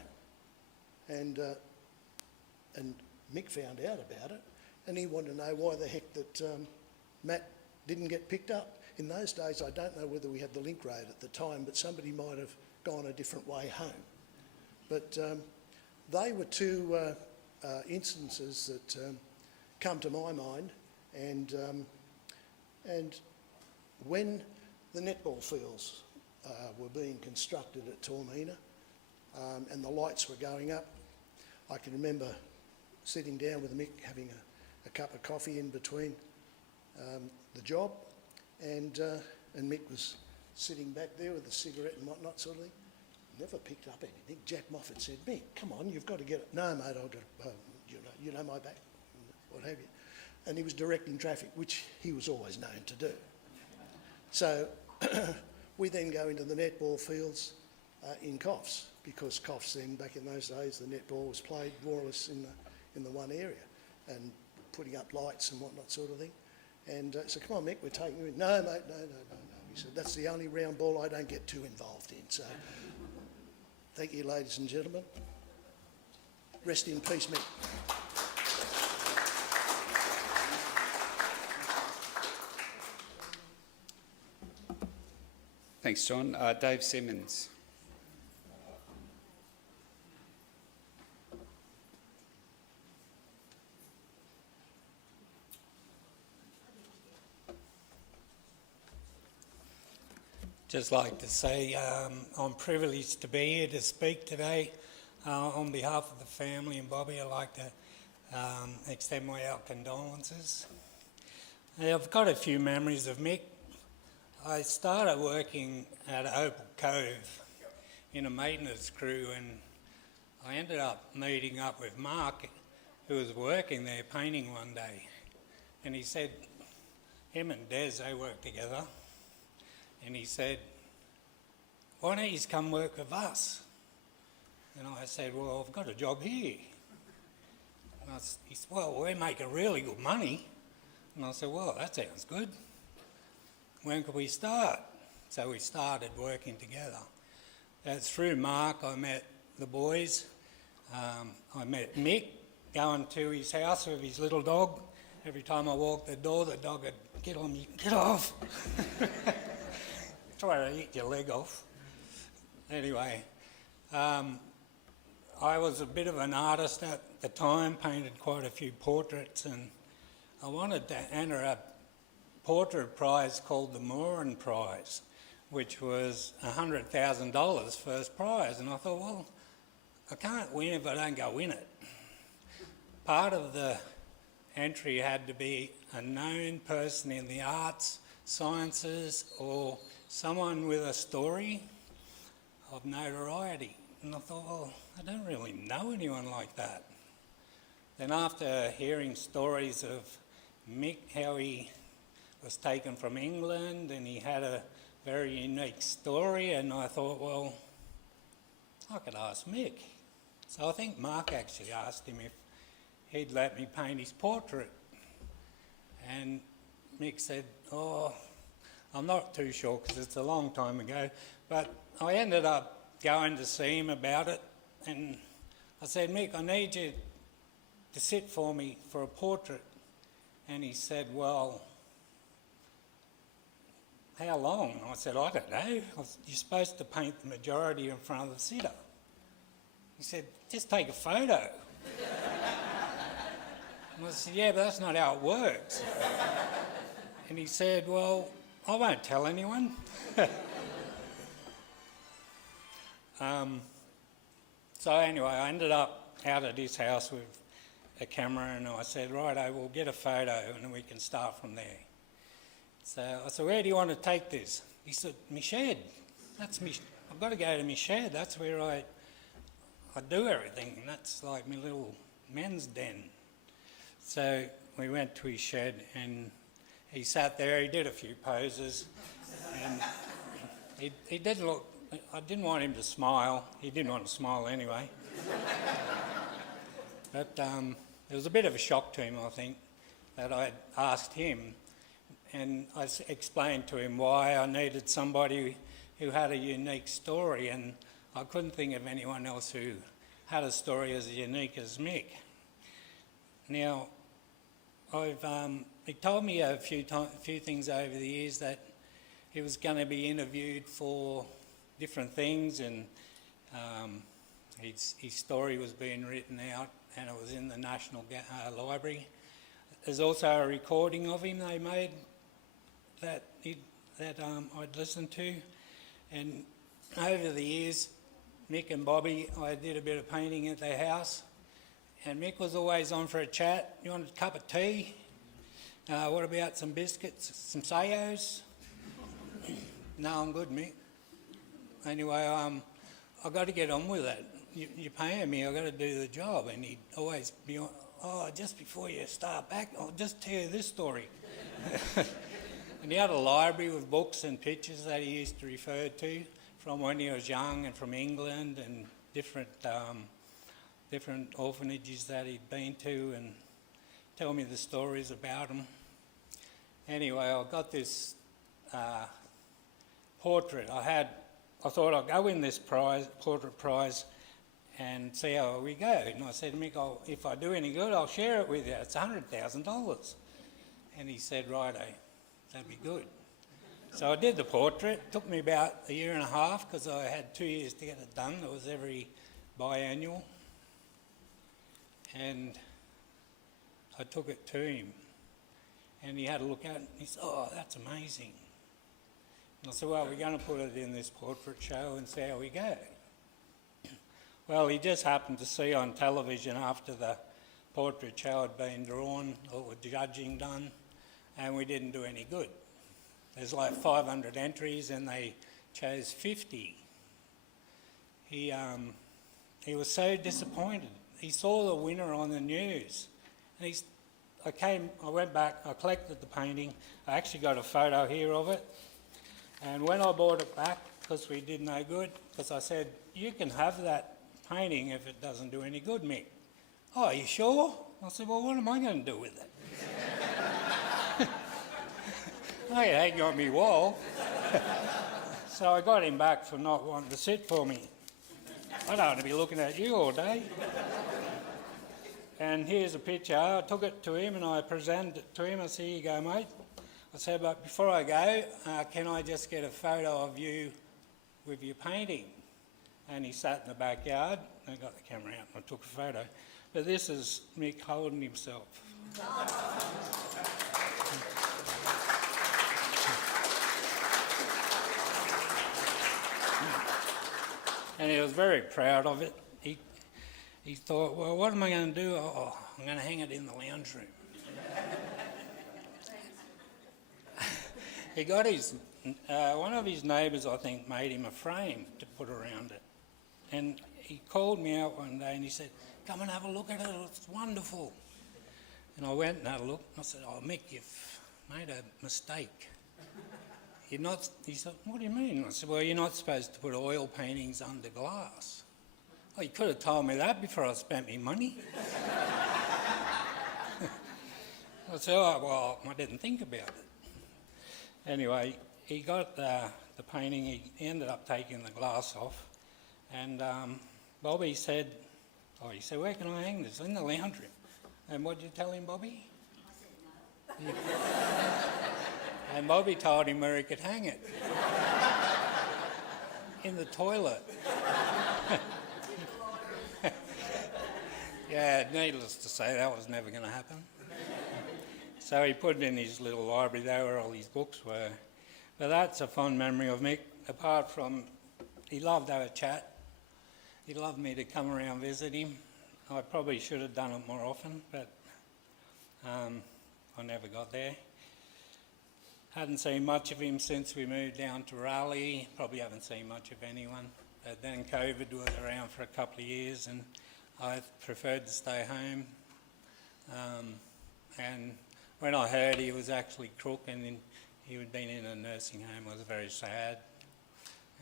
And Mick found out about it, and he wanted to know why the heck that Matt didn't get picked up. In those days, I don't know whether we had the link road at the time, but somebody might have gone a different way home. But they were 2 instances that come to my mind, and when the netball fields were being constructed at Tormina, and the lights were going up, I can remember sitting down with Mick, having a cup of coffee in between the job, and Mick was sitting back there with a cigarette and whatnot sort of thing. Never picked up anything. Jack Moffat said, Mick, come on, you've got to get it. No, mate, I've got you know my back, what have you. And he was directing traffic, which he was always known to do. So we then go into the netball fields in Coffs, because Coffs then, back in those days, the netball was played more or less in the one area, and putting up lights and whatnot sort of thing. And so, come on, Mick, we're taking you in. No, mate, no. He said, that's the only round ball I don't get too involved in. So, thank you, ladies and gentlemen. Rest in peace, Mick. Thanks, John. Dave Simmons. Just like to say I'm privileged to be here to speak today. On behalf of the family and Bobbie, I'd like to extend my condolences. I've got a few memories of Mick. I started working at Opal Cove in a maintenance crew, and I ended up meeting up with Mark, who was working there painting one day. And he said, him and Des, they work together. And he said, why don't you come work with us? And I said, well, I've got a job here. And he said, well, we're making really good money. And I said, well, that sounds good. When could we start? So we started working together. Through Mark, I met the boys. I met Mick going to his house with his little dog. Every time I walked the door, the dog would get on me, get off. Try to eat your leg off. Anyway, I was a bit of an artist at the time, painted quite a few portraits, and I wanted to enter a portrait prize called the Moran Prize, which was $100,000 first prize. And I thought, well, I can't win if I don't go win it. Part of the entry had to be a known person in the arts, sciences, or someone with a story of notoriety. And I thought, well, I don't really know anyone like that. Then after hearing stories of Mick, how he was taken from England and he had a very unique story, and I thought, well, I could ask Mick. So I think Mark actually asked him if he'd let me paint his portrait. And Mick said, oh, I'm not too sure because it's a long time ago, but I ended up going to see him about it, and I said, Mick, I need you to sit for me for a portrait. And he said, well, how long? I said, I don't know. You're supposed to paint the majority in front of the sitter. He said, just take a photo. And I said, yeah, but that's not how it works. And he said, well, I won't tell anyone. So anyway, I ended up out at his house with a camera, and I said, righto, we'll get a photo and then we can start from there. So I said, where do you want to take this? He said, my shed. I've got to go to my shed. That's where I do everything. And that's like my little men's den. So we went to his shed and he sat there. He did a few poses. And he did look, I didn't want him to smile. He didn't want to smile anyway. But it was a bit of a shock to him, I think, that I'd asked him. And I explained to him why I needed somebody who had a unique story, and I couldn't think of anyone else who had a story as unique as Mick. Now, he told me a few things over the years that he was going to be interviewed for different things, and his story was being written out, and it was in the National Library. There's also a recording of him they made that I'd listened to, and over the years, Mick and Bobbie, I did a bit of painting at their house, and Mick was always on for a chat. You want a cup of tea? What about some biscuits, some sayos? No, I'm good, Mick. Anyway, I've got to get on with it. You're paying me, I've got to do the job. And he'd always be on, oh, just before you start back, I'll just tell you this story. And he had a library with books and pictures that he used to refer to from when he was young and from England and different orphanages that he'd been to, and tell me the stories about them. Anyway, I got this portrait. I thought I'd go in this portrait prize and see how we go. And I said to Mick, if I do any good, I'll share it with you. It's $100,000. And he said, righto, that'd be good. So I did the portrait. It took me about a year and a half because I had 2 years to get it done. It was every biannual. And I took it to him. And he had a look at it and he said, oh, that's amazing. And I said, well, we're going to put it in this portrait show and see how we go. Well, he just happened to see on television after the portrait show had been drawn, or judging done, and we didn't do any good. There's like 500 entries and they chose 50. He was so disappointed. He saw the winner on the news. And I went back, I collected the painting. I actually got a photo here of it. And when I brought it back, because we did no good, because I said, you can have that painting if it doesn't do any good, Mick. Oh, are you sure? I said, well, what am I going to do with it? I could hang on my wall. So I got him back for not wanting to sit for me. I don't want to be looking at you all day. And here's a picture. I took it to him and I presented it to him. I said, here you go, mate. I said, but before I go, can I just get a photo of you with your painting? And he sat in the backyard. I got the camera out and I took a photo. But this is Mick holding himself. And he was very proud of it. He thought, well, what am I going to do? Oh, I'm going to hang it in the lounge room. He got his, one of his neighbours, I think, made him a frame to put around it. And he called me out one day and he said, "Come and have a look at it, it's wonderful." And I went and had a look and I said, "Oh, Mick, you've made a mistake. You're not," he said, "What do you mean?" I said, "Well, you're not supposed to put oil paintings under glass." "Oh, you could have told me that before I spent my money." I said, "Oh, well, I didn't think about it." Anyway, he got the painting, he ended up taking the glass off, and Bobbie said, he said, "Where can I hang this?" "In the lounge room." "And what did you tell him, Bobbie?" I said, "No." And Bobbie told him where he could hang it. In the toilet. Yeah, needless to say, that was never going to happen. So he put it in his little library there where all his books were. But that's a fond memory of Mick, apart from he loved to have a chat. He loved me to come around visit him. I probably should have done it more often, but I never got there. Hadn't seen much of him since we moved down to Raleigh. Probably haven't seen much of anyone. But then COVID was around for a couple of years and I preferred to stay home. And when I heard he was actually crook and he had been in a nursing home, I was very sad.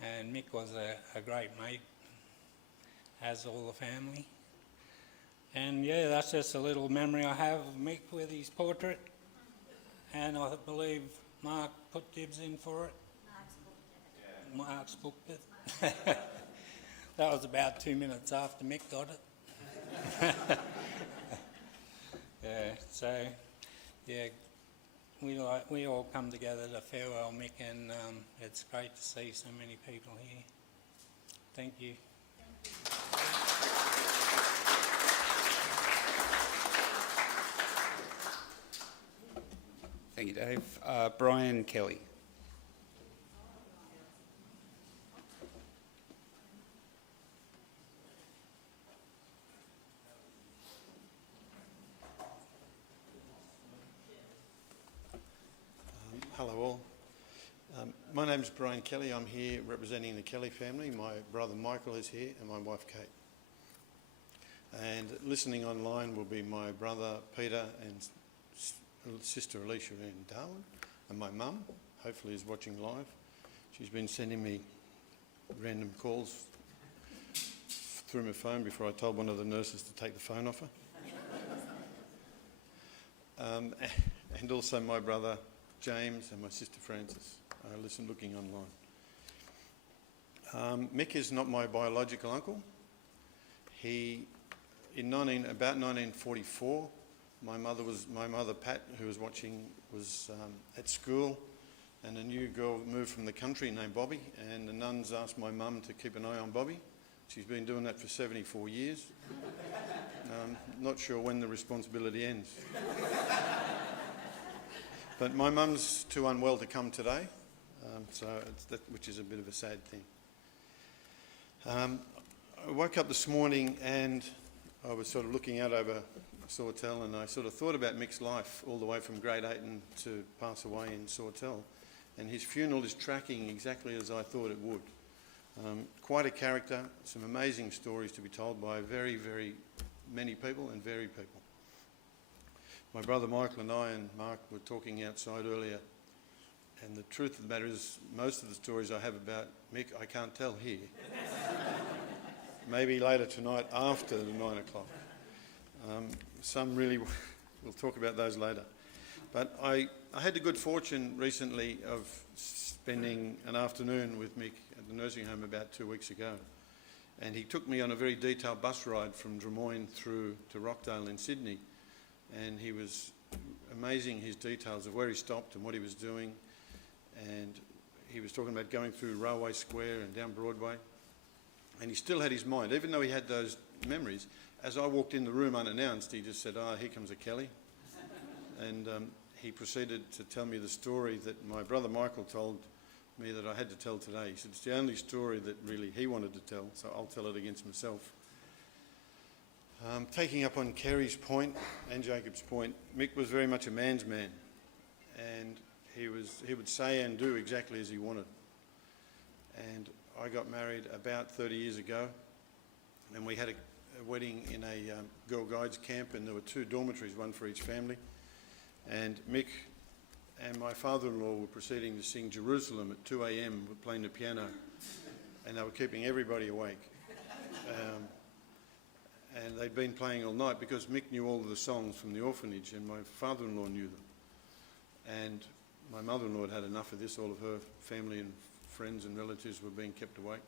And Mick was a great mate, as all the family. And yeah, that's just a little memory I have of Mick with his portrait. And I believe Mark put dibs in for it. Mark's booked it. That was about 2 minutes after Mick got it. Yeah, so yeah, we all come together to farewell Mick, and it's great to see so many people here. Thank you. Thank you, Dave. Brian Kelly. Hello all. My name is Brian Kelly. I'm here representing the Kelly family. My brother Michael is here and my wife Kate. And listening online will be my brother Peter and sister Alicia in Darwin, and my mum, hopefully is watching live. She's been sending me random calls through my phone before I told one of the nurses to take the phone off her. And also my brother James and my sister Frances. Listen, looking online. Mick is not my biological uncle. About 1944, my mother Pat, who was watching, was at school, and a new girl moved from the country named Bobbie, and the nuns asked my mum to keep an eye on Bobbie. She's been doing that for 74 years. Not sure when the responsibility ends. But my mum's too unwell to come today, which is a bit of a sad thing. I woke up this morning and I was sort of looking out over Sawtell, and I sort of thought about Mick's life all the way from grade 8 and to pass away in Sawtell. And his funeral is tracking exactly as I thought it would. Quite a character, some amazing stories to be told by very, very many people and varied people. My brother Michael and I and Mark were talking outside earlier, and the truth of the matter is most of the stories I have about Mick I can't tell here. Maybe later tonight after the 9 o'clock. Some really, we'll talk about those later. But I had the good fortune recently of spending an afternoon with Mick at the nursing home about 2 weeks ago. And he took me on a very detailed bus ride from Drummoyne through to Rockdale in Sydney. And he was amazing, his details of where he stopped and what he was doing. And he was talking about going through Railway Square and down Broadway. And he still had his mind, even though he had those memories. As I walked in the room unannounced, he just said, "Here comes a Kelly." And he proceeded to tell me the story that my brother Michael told me that I had to tell today. He said, "It's the only story that really he wanted to tell, so I'll tell it against myself." Taking up on Kerry's point and Jacob's point, Mick was very much a man's man, and he would say and do exactly as he wanted. And I got married about 30 years ago, and we had a wedding in a Girl Guides camp, and there were 2 dormitories, one for each family. And Mick and my father-in-law were proceeding to sing Jerusalem at 2 a.m, playing the piano, and they were keeping everybody awake. And they'd been playing all night because Mick knew all of the songs from the orphanage, and my father-in-law knew them. And my mother-in-law had had enough of this. All of her family and friends and relatives were being kept awake.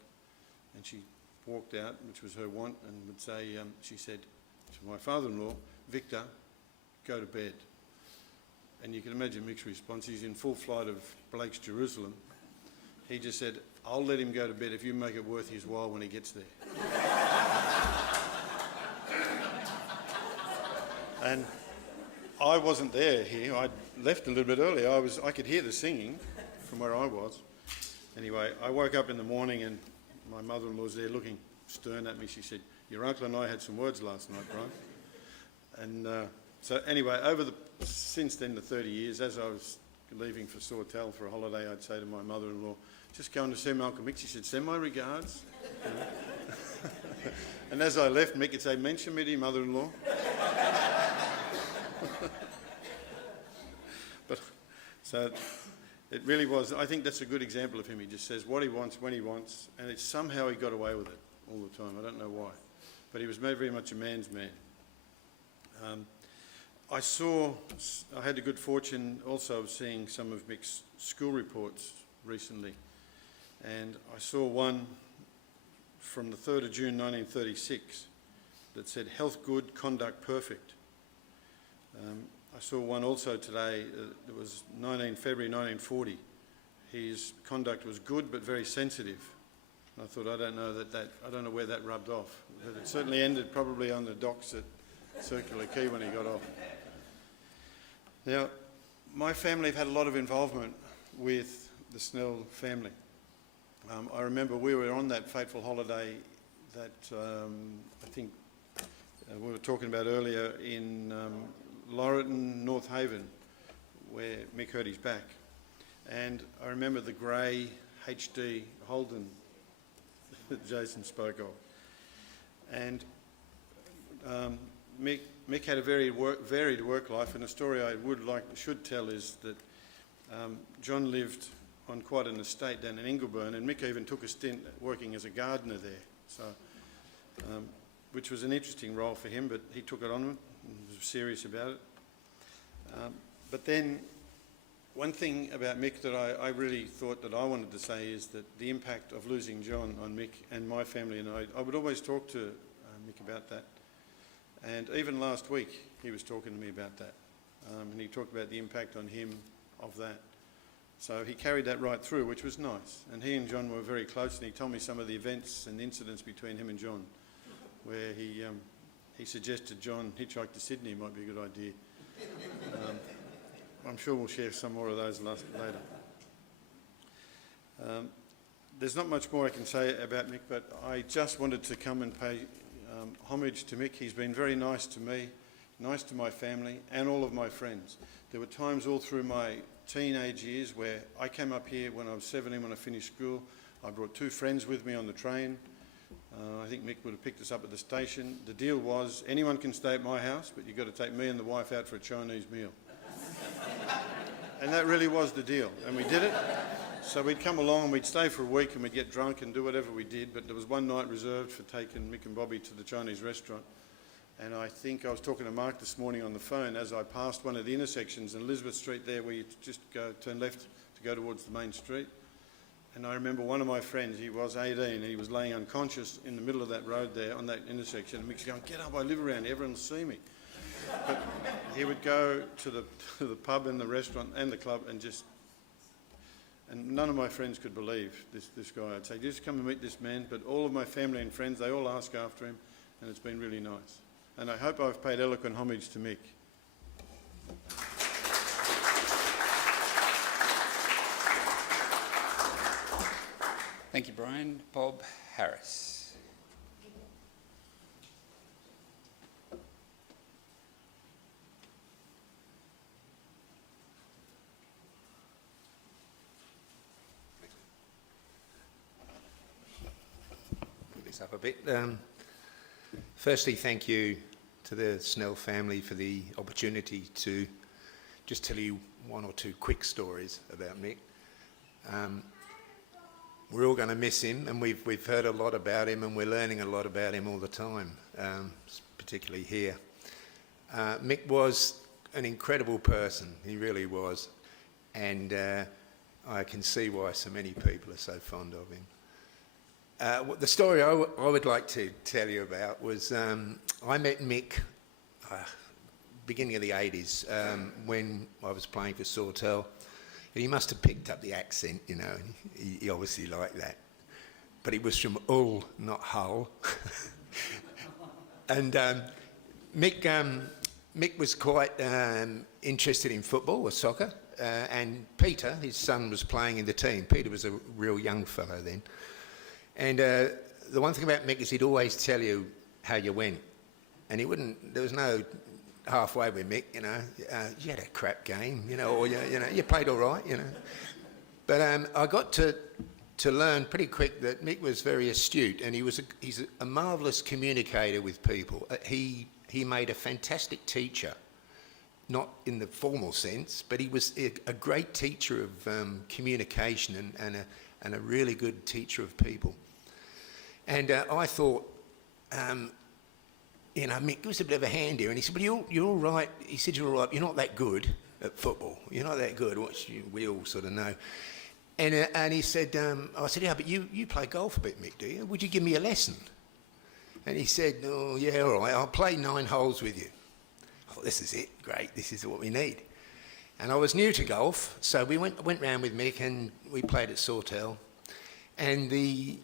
And she walked out, which was her want, and would say, she said to my father-in-law, "Victor, go to bed." And you can imagine Mick's response. He's in full flight of Blake's Jerusalem. He just said, "I'll let him go to bed if you make it worth his while when he gets there." And I wasn't there here. I left a little bit early. I could hear the singing from where I was. Anyway, I woke up in the morning and my mother-in-law was there looking stern at me. She said, "Your uncle and I had some words last night, Brian." And so anyway, since then, the 30 years, as I was leaving for Sawtell for a holiday, I'd say to my mother-in-law, "Just going to see my Uncle Mick." She said, "Send my regards." And as I left, Mick would say, "Mention me to your mother-in-law." But so it really was. I think that's a good example of him. He just says what he wants when he wants, and it's somehow he got away with it all the time. I don't know why, but he was very much a man's man. I had the good fortune also of seeing some of Mick's school reports recently, and I saw one from the 3rd of June 1936 that said health good, conduct perfect. I saw one also today that was 19 February 1940. His conduct was good but very sensitive. And I thought, I don't know where that rubbed off. But it certainly ended probably on the docks at Circular Quay when he got off. Now, my family have had a lot of involvement with the Snell family. I remember we were on that fateful holiday that I think we were talking about earlier in Laurelton, North Haven, where Mick hurt his back. And I remember the grey HD Holden that Jason spoke of. And Mick had a very varied work life, and a story I should tell is that John lived on quite an estate down in Ingleburn, and Mick even took a stint working as a gardener there, so which was an interesting role for him, but he took it on and was serious about it. But then one thing about Mick that I really thought that I wanted to say is that the impact of losing John on Mick and my family, and I would always talk to Mick about that. And even last week he was talking to me about that, and he talked about the impact on him of that. So he carried that right through, which was nice. And he and John were very close, and he told me some of the events and incidents between him and John, where he suggested John hitchhike to Sydney might be a good idea. I'm sure we'll share some more of those later. There's not much more I can say about Mick, but I just wanted to come and pay homage to Mick. He's been very nice to me, nice to my family and all of my friends. There were times all through my teenage years where I came up here when I was 17 when I finished school. I brought 2 friends with me on the train. I think Mick would have picked us up at the station. The deal was anyone can stay at my house, but you've got to take me and the wife out for a Chinese meal. And that really was the deal, and we did it. So we'd come along and we'd stay for a week and we'd get drunk and do whatever we did, but there was one night reserved for taking Mick and Bobbie to the Chinese restaurant. And I think I was talking to Mark this morning on the phone as I passed one of the intersections in Elizabeth Street there where you just turn left to go towards the main street. And I remember one of my friends, he was 18 and he was laying unconscious in the middle of that road there on that intersection. And Mick's going, "Get up, I live around here, everyone will see me." But he would go to the pub and the restaurant and the club and none of my friends could believe this guy. I'd say, "Just come and meet this man." But all of my family and friends, they all ask after him, and it's been really nice. And I hope I've paid eloquent homage to Mick. Thank you, Brian. Bob Harris. this up a bit. Firstly, thank you to the Snell family for the opportunity to just tell you one or two quick stories about Mick. We're all going to miss him, and we've heard a lot about him, and we're learning a lot about him all the time, particularly here. Mick was an incredible person, he really was, and I can see why so many people are so fond of him. The story I would like to tell you about was I met Mick beginning of the 80s when I was playing for Sawtell. And he must have picked up the accent, you know, he obviously liked that. But he was from Hull, not Hull. And Mick was quite interested in football or soccer, and Peter, his son, was playing in the team. Peter was a real young fellow then. And the one thing about Mick is he'd always tell you how you went. And he wouldn't, there was no halfway with Mick, you know. You had a crap game, you know, or you played all right, you know. But I got to learn pretty quick that Mick was very astute, and he's a marvellous communicator with people. He made a fantastic teacher, not in the formal sense, but he was a great teacher of communication and a really good teacher of people. And I thought, you know, Mick was a bit of a hand here, and he said, "But you're all right." He said, "You're all right. You're not that good at football. You're not that good," which we all sort of know. And he said, I said, "Yeah, but you play golf a bit, Mick, do you? Would you give me a lesson?" And he said, "Oh, yeah, all right. I'll play 9 holes with you." I thought, this is it. Great. This is what we need. And I was new to golf, so we went round with Mick, and we played at Sawtell. And the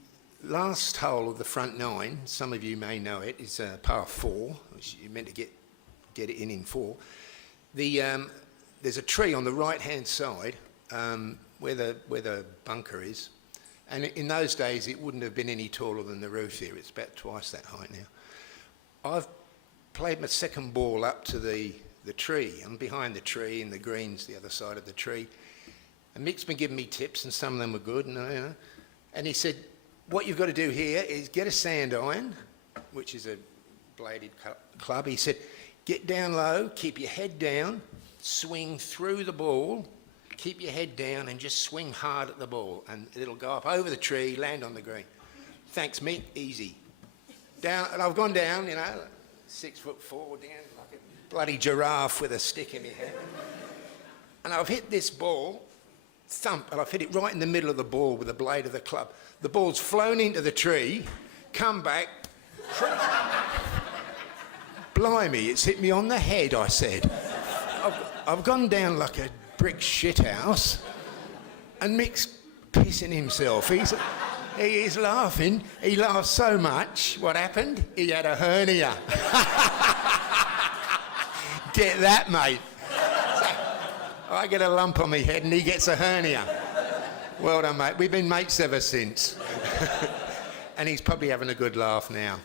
last hole of the front 9, some of you may know it, is par 4, which you're meant to get it in 4. There's a tree on the right-hand side where the bunker is, and in those days it wouldn't have been any taller than the roof here. It's about twice that height now. I've played my second ball up to the tree. I'm behind the tree, and the green's the other side of the tree. And Mick's been giving me tips, and some of them were good, and he said, "What you've got to do here is get a sand iron," which is a bladed club. He said, "Get down low, keep your head down, swing through the ball, keep your head down, and just swing hard at the ball, and it'll go up over the tree, land on the green." "Thanks, Mick, easy." Down, and I've gone down, 6'4", down like a bloody giraffe with a stick in my head. And I've hit this ball, thump, and I've hit it right in the middle of the ball with the blade of the club. The ball's flown into the tree, come back. "Blimey, it's hit me on the head," I said. I've gone down like a brick shithouse, and Mick's pissing himself. He's laughing. He laughed so much. What happened? He had a hernia. Get that, mate. So I get a lump on my head, and he gets a hernia. Well done, mate. We've been mates ever since. And he's probably having a good laugh now.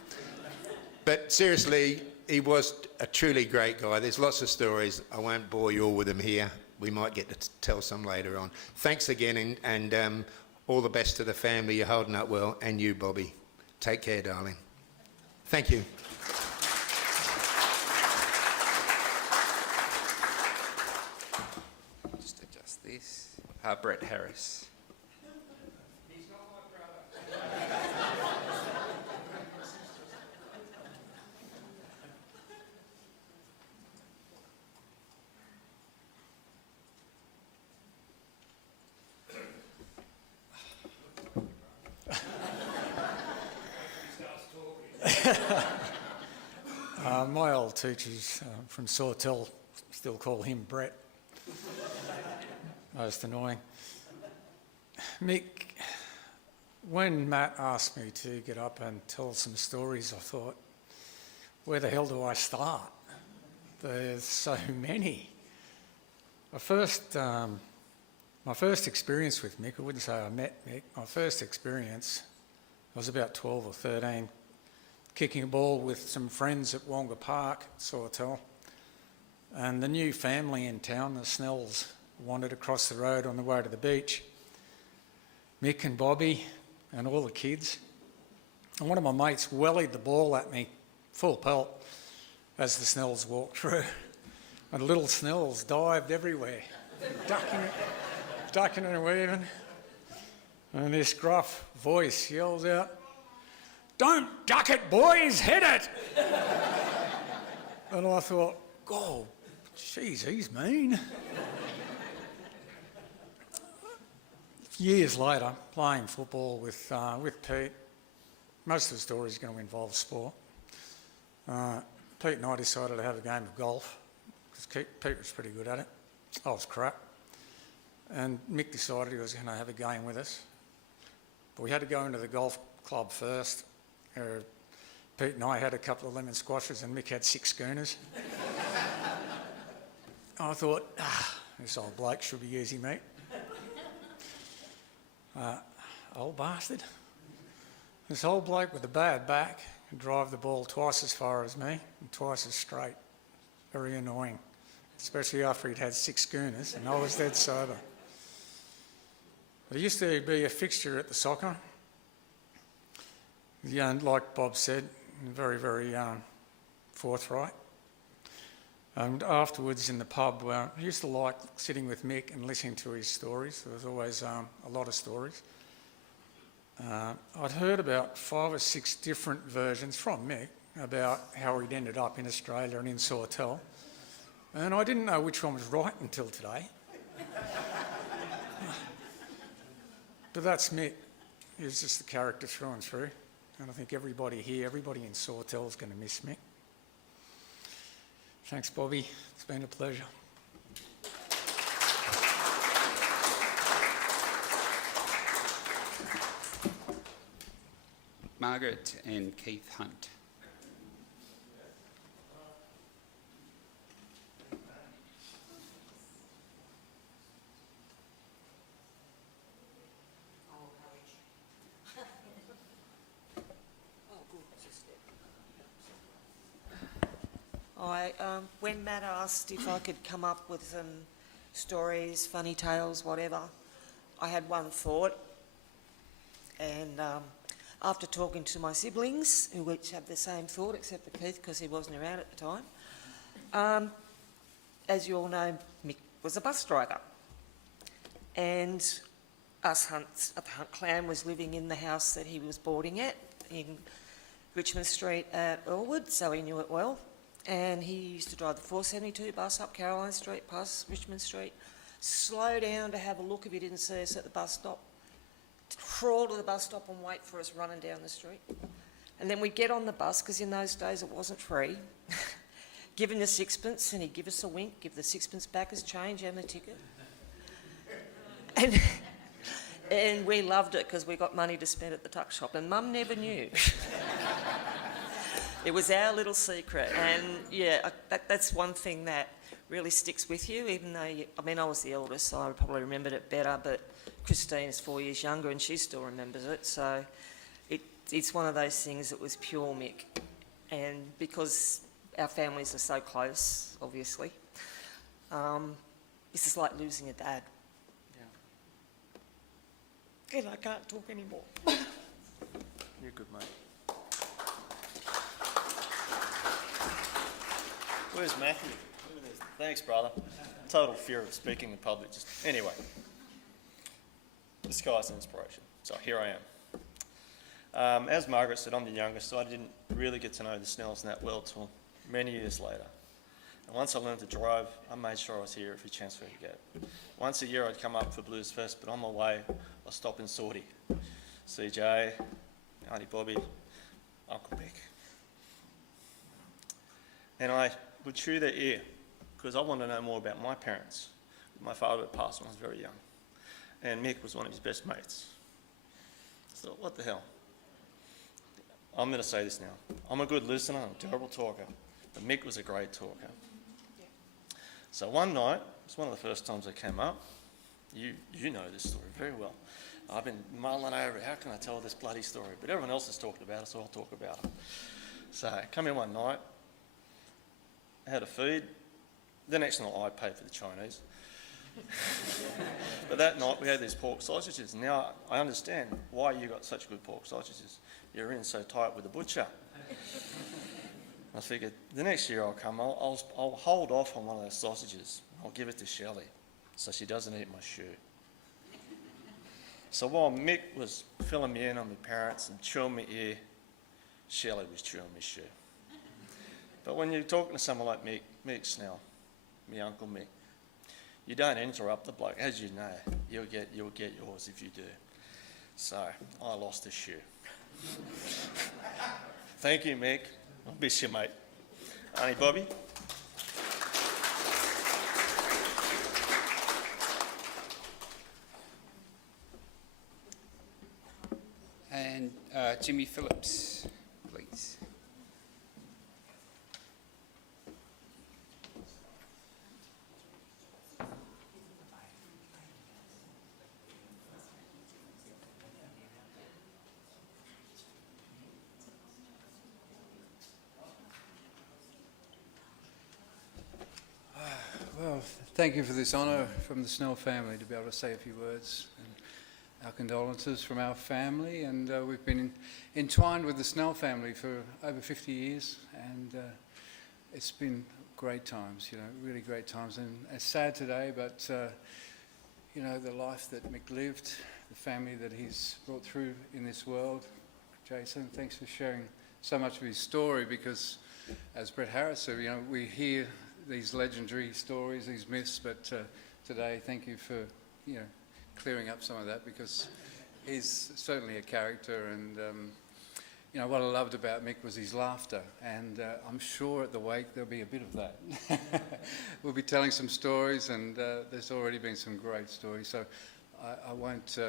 But seriously, he was a truly great guy. There's lots of stories. I won't bore you all with them here. We might get to tell some later on. Thanks again, and all the best to the family. You're holding up well. And you, Bobbie. Take care, darling. Thank you. Just adjust this. Brett Harris. My old teachers from Sawtell still call him Brett. Most annoying. Mick, when Matt asked me to get up and tell some stories, I thought, where the hell do I start? There's so many. My first experience with Mick, I wouldn't say I met Mick, my first experience, I was about 12 or 13, kicking a ball with some friends at Wonga Park, Sawtell, and the new family in town, the Snells, wandered across the road on the way to the beach. Mick and Bobbie and all the kids. And one of my mates wellied the ball at me, full pelt, as the Snells walked through. And little Snells dived everywhere, ducking and weaving. And this gruff voice yells out, "Don't duck it, boys, hit it!" And I thought, "Oh, geez, he's mean." Years later, playing football with Pete, most of the story is going to involve sport. Pete and I decided to have a game of golf, because Pete was pretty good at it. I was crap. And Mick decided he was going to have a game with us. But we had to go into the golf club first. Pete and I had a couple of lemon squashes and Mick had 6 schooners. I thought, this old bloke should be easy, mate. Old bastard. This old bloke with a bad back could drive the ball twice as far as me and twice as straight. Very annoying, especially after he'd had 6 schooners and I was dead sober. There used to be a fixture at the soccer. Yeah, and like Bob said, very, very forthright. And afterwards in the pub, I used to like sitting with Mick and listening to his stories. There was always a lot of stories. I'd heard about 5 or 6 different versions from Mick about how he'd ended up in Australia and in Sawtell. And I didn't know which one was right until today. But that's Mick. He was just the character through and through. And I think everybody here, everybody in Sawtell is going to miss Mick. Thanks, Bobbie. It's been a pleasure. Margaret and Keith Hunt. When Matt asked if I could come up with some stories, funny tales, whatever, I had one thought. And after talking to my siblings, who each had the same thought, except for Keith, because he wasn't around at the time, as you all know, Mick was a bus driver. And us the Hunt clan was living in the house that he was boarding at in Richmond Street at Earlwood, so he knew it well. And he used to drive the 472 bus up Caroline Street past Richmond Street, slow down to have a look if he didn't see us at the bus stop, crawl to the bus stop and wait for us running down the street. And then we'd get on the bus, because in those days it wasn't free, give him the 6pence and he'd give us a wink, give the 6pence back as change and the ticket. And we loved it because we got money to spend at the tuck shop, and Mum never knew. It was our little secret, and yeah, that's one thing that really sticks with you, even though, I was the eldest, so I probably remembered it better, but Christine is 4 years younger and she still remembers it, so it's one of those things that was pure Mick. And because our families are so close, obviously, this is like losing a dad. Yeah. And I can't talk anymore. You're good, mate. Where's Matthew? Thanks, brother. Total fear of speaking in public. Anyway, this guy's an inspiration. So here I am. As Margaret said, I'm the youngest, so I didn't really get to know the Snells that well till many years later. And once I learned to drive, I made sure I was here every chance we could get. Once a year I'd come up for Blues Fest, but on my way I'd stop in Sawtell. CJ, Auntie Bobbie, Uncle Mick. And I would chew their ear, because I wanted to know more about my parents. My father had passed when I was very young, and Mick was one of his best mates. So what the hell? I'm going to say this now. I'm a good listener, I'm a terrible talker, but Mick was a great talker. So one night, it's one of the first times I came up. You know this story very well. I've been mulling over it. How can I tell this bloody story? But everyone else has talked about it, so I'll talk about it. So I come in one night, had a feed, then actually I paid for the Chinese. But that night we had these pork sausages. Now I understand why you got such good pork sausages. You're in so tight with the butcher. I figured the next year I'll come, I'll hold off on one of those sausages. I'll give it to Shelley so she doesn't eat my shoe. So while Mick was filling me in on my parents and chewing my ear, Shelley was chewing my shoe. But when you're talking to someone like Mick Snell, my Uncle Mick, you don't interrupt the bloke. As you know, you'll get yours if you do. So I lost a shoe. Thank you, Mick. I'll miss you, mate. Auntie Bobbie? And Jimmy Phillips, please. Well, thank you for this honour from the Snell family to be able to say a few words. And our condolences from our family, and we've been entwined with the Snell family for over 50 years, and it's been great times, you know, really great times. And it's sad today, but you know, the life that Mick lived, the family that he's brought through in this world. Jason, thanks for sharing so much of his story, because as Brett Harris said, you know, we hear these legendary stories, these myths, but today, thank you for, you know, clearing up some of that, because he's certainly a character. And you know, what I loved about Mick was his laughter, and I'm sure at the wake there'll be a bit of that. We'll be telling some stories, and there's already been some great stories, so I won't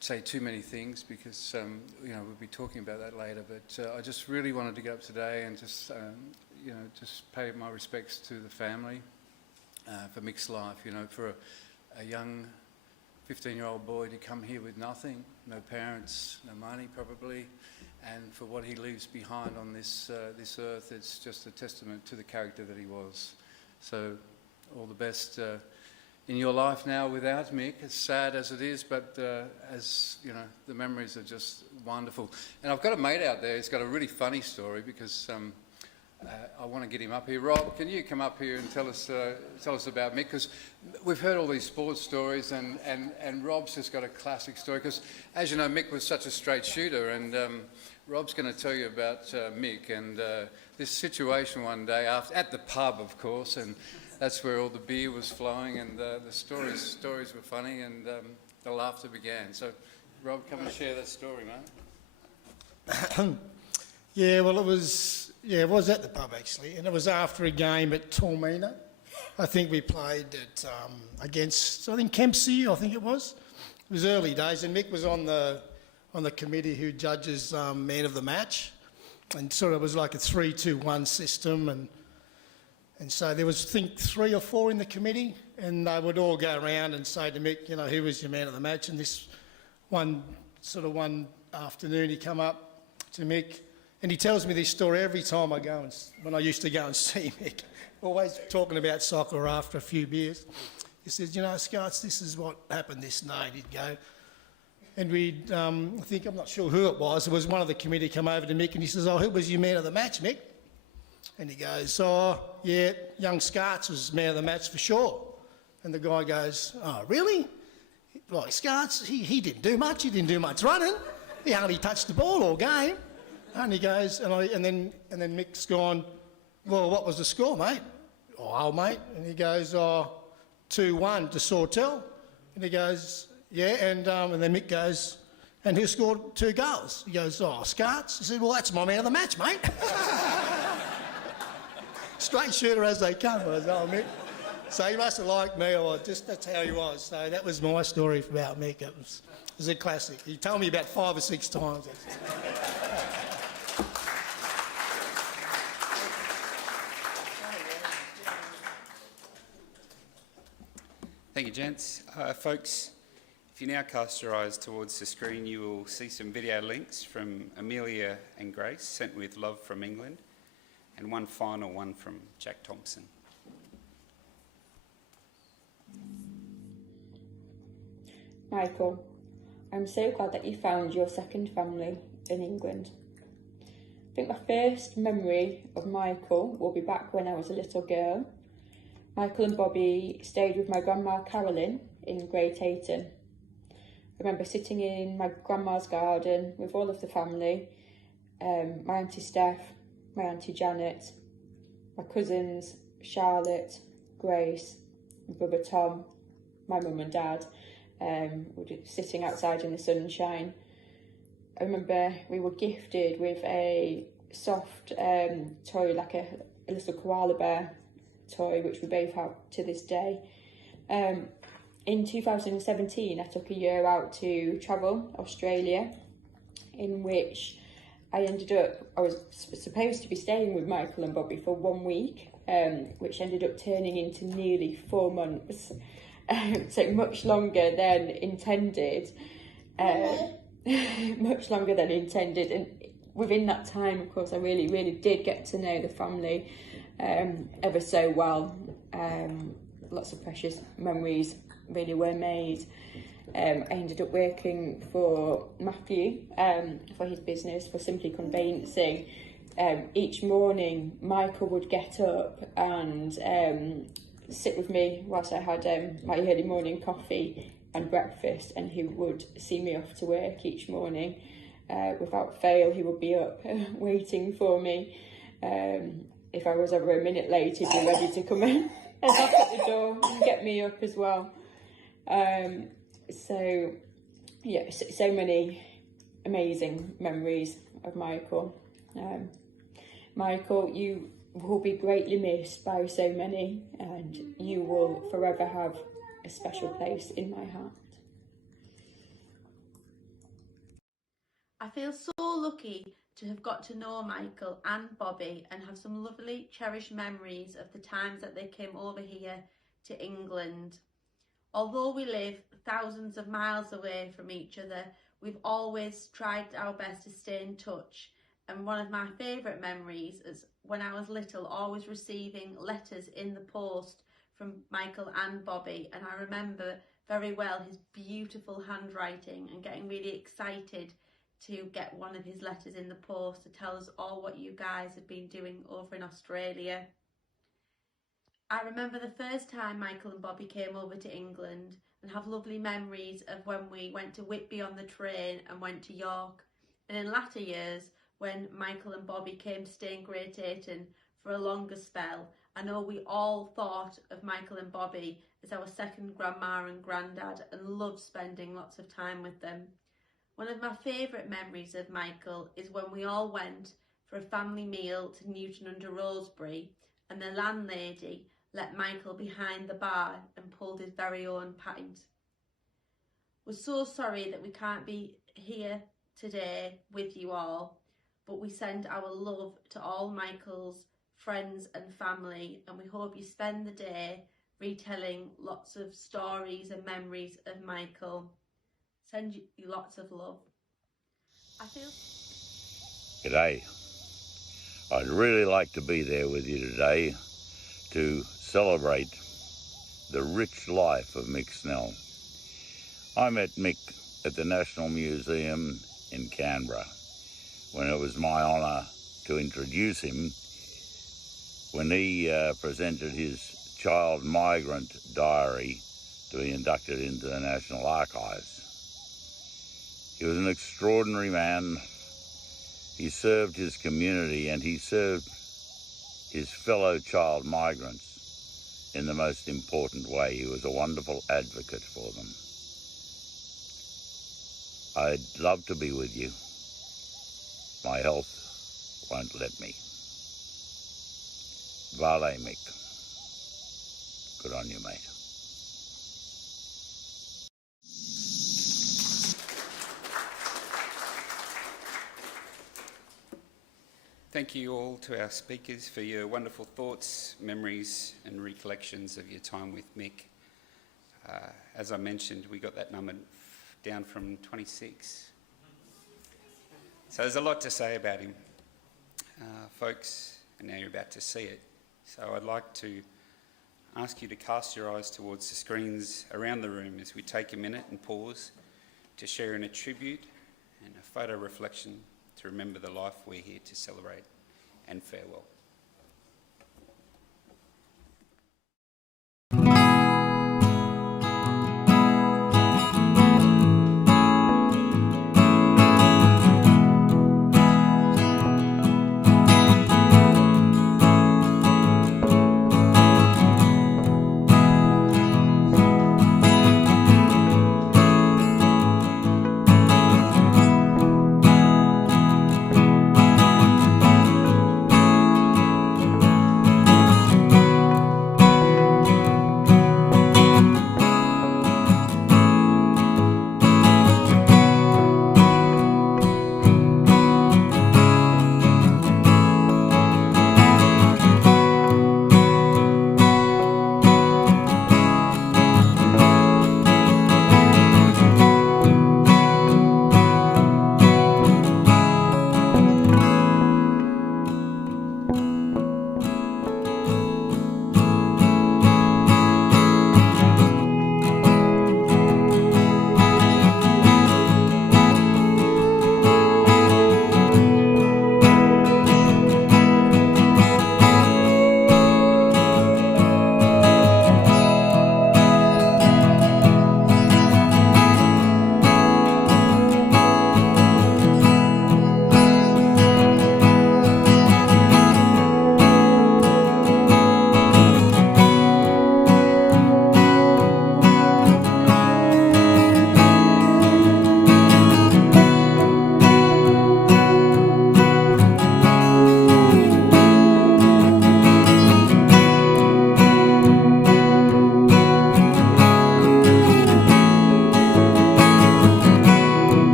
say too many things, because you know, we'll be talking about that later. But I just really wanted to get up today and just you know, just pay my respects to the family for Mick's life. You know, for a young 15-year-old boy to come here with nothing, no parents, no money probably, and for what he leaves behind on this earth, it's just a testament to the character that he was. So all the best in your life now without Mick, as sad as it is, but as you know, the memories are just wonderful. And I've got a mate out there who's got a really funny story, because I want to get him up here. Rob, can you come up here and tell us about Mick? Because we've heard all these sports stories, and Rob's just got a classic story. Because as you know, Mick was such a straight shooter, and Rob's going to tell you about Mick and this situation one day at the pub, of course, and that's where all the beer was flowing, and the stories were funny, and the laughter began. So, Rob, come and share that story, mate. Yeah, well, it was at the pub actually, and it was after a game at Tormina. I think we played at against, I think Kempsey, I think it was. It was early days, and Mick was on the committee who judges man of the match, and sort of was like a 3-2-1 system, and so there was, I think, 3 or 4 in the committee, and they would all go around and say to Mick, you know, who was your man of the match? And this one afternoon he come up to Mick, and he tells me this story every time I go, and when I used to go and see Mick, always talking about soccer after a few beers. He says, you know, Scots, this is what happened this night. He'd go, and we'd, I think, I'm not sure who it was one of the committee come over to Mick, and he says, oh, who was your man of the match, Mick? And he goes, oh, yeah, young Scarts was man of the match for sure. And the guy goes, oh, really? Like, Scarts, he didn't do much. He didn't do much running. He hardly touched the ball all game. And he goes, and then Mick's gone, well, what was the score, mate? Oh, mate. And he goes, 2-1 to Sawtell. And he goes, yeah, and then Mick goes, and who scored 2 goals? He goes, oh, Scarts. He said, well, that's my man of the match, mate. Straight shooter as they come, was old Mick. So he must have liked me, or just that's how he was. So that was my story about Mick. It was a classic. He told me about 5 or 6 times. Thank you, gents. Folks, if you now cast your eyes towards the screen, you will see some video links from Amelia and Grace, sent with love from England, and one final one from Jack Thompson. Michael, I'm so glad that you found your second family in England. I think my first memory of Michael will be back when I was a little girl. Michael and Bobbie stayed with my grandma Carolyn in Great Ayton. I remember sitting in my grandma's garden with all of the family, my Auntie Steph, my Auntie Janet, my cousins Charlotte, Grace, my brother Tom, my mum and dad, were just sitting outside in the sunshine. I remember we were gifted with a soft toy, like a little koala bear toy, which we both have to this day. In 2017, I took a year out to travel Australia, in which I was supposed to be staying with Michael and Bobbie for 1 week, which ended up turning into nearly 4 months. So much longer than intended. Much longer than intended. And within that time, of course, I really, really did get to know the family ever so well. Lots of precious memories really were made. I ended up working for Matthew for his business, for Simply Conveyancing. Each morning, Michael would get up and sit with me whilst I had my early morning coffee and breakfast, and he would see me off to work each morning. Without fail, he would be up waiting for me. If I was ever a minute late, he'd be ready to come in and knock at the door and get me up as well. So many amazing memories of Michael. Michael, you will be greatly missed by so many, and you will forever have a special place in my heart. I feel so lucky to have got to know Michael and Bobbie and have some lovely cherished memories of the times that they came over here to England. Although we live thousands of miles away from each other, we've always tried our best to stay in touch. And one of my favourite memories is when I was little, always receiving letters in the post from Michael and Bobbie. And I remember very well his beautiful handwriting and getting really excited to get one of his letters in the post to tell us all what you guys have been doing over in Australia. I remember the first time Michael and Bobbie came over to England and have lovely memories of when we went to Whitby on the train and went to York. And in latter years, when Michael and Bobbie came to stay in Great Ayton for a longer spell, I know we all thought of Michael and Bobbie as our second grandma and granddad and loved spending lots of time with them. One of my favourite memories of Michael is when we all went for a family meal to Newton-under-Rosebery and the landlady let Michael behind the bar and pulled his very own pint. We're so sorry that we can't be here today with you all, but we send our love to all Michael's friends and family, and we hope you spend the day retelling lots of stories and memories of Michael. Send you lots of love. G'day. I'd really like to be there with you today to celebrate the rich life of Mick Snell. I met Mick at the National Museum in Canberra when it was my honour to introduce him when he presented his child migrant diary to be inducted into the National Archives. He was an extraordinary man. He served his community and he served his fellow child migrants in the most important way. He was a wonderful advocate for them. I'd love to be with you. My health won't let me. Vale Mick. Good on you, mate. Thank you all to our speakers for your wonderful thoughts, memories and recollections of your time with Mick. As I mentioned, we got that number down from 26. So there's a lot to say about him, folks, and now you're about to see it. So I'd like to ask you to cast your eyes towards the screens around the room as we take a minute and pause to share in a tribute and a photo reflection to remember the life we're here to celebrate and farewell.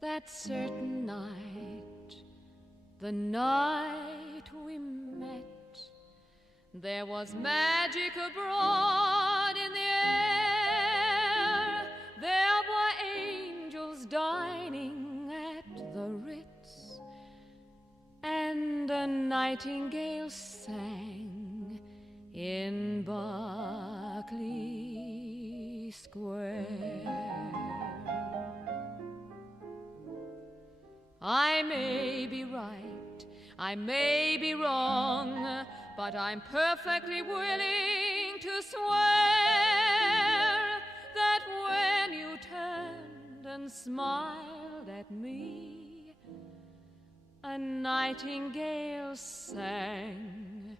That certain night, the night we met, there was magic abroad in the air. There were angels dining at the Ritz, and a nightingale sang in Berkeley Square. I may be right, I may be wrong, but I'm perfectly willing to swear that when you turned and smiled at me, a nightingale sang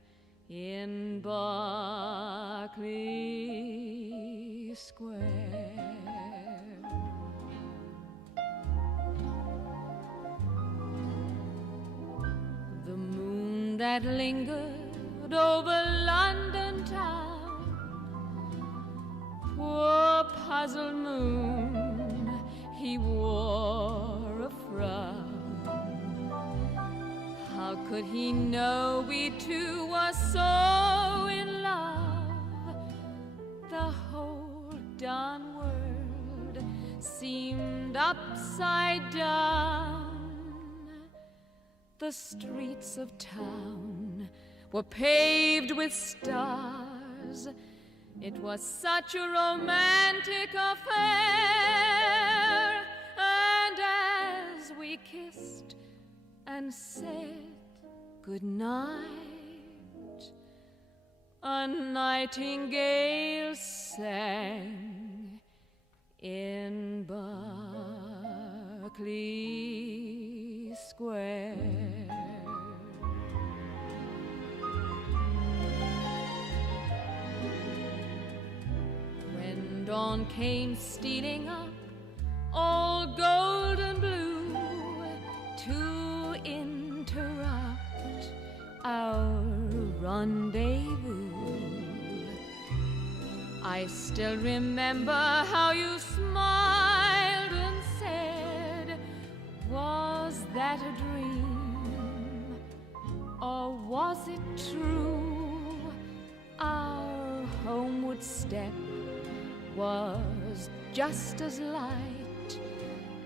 in Berkeley Square. The moon that lingered over London town, poor puzzled moon, he wore a frown. How could he know we two were so in love? The whole darn world seemed upside down. The streets of town were paved with stars. It was such a romantic affair. And as we kissed and said goodnight, a nightingale sang in Berkeley Square. When dawn came stealing up, all gold and blue, to interrupt our rendezvous, I still remember how you smiled and said, was that a dream, or was it true? Our homeward step was just as light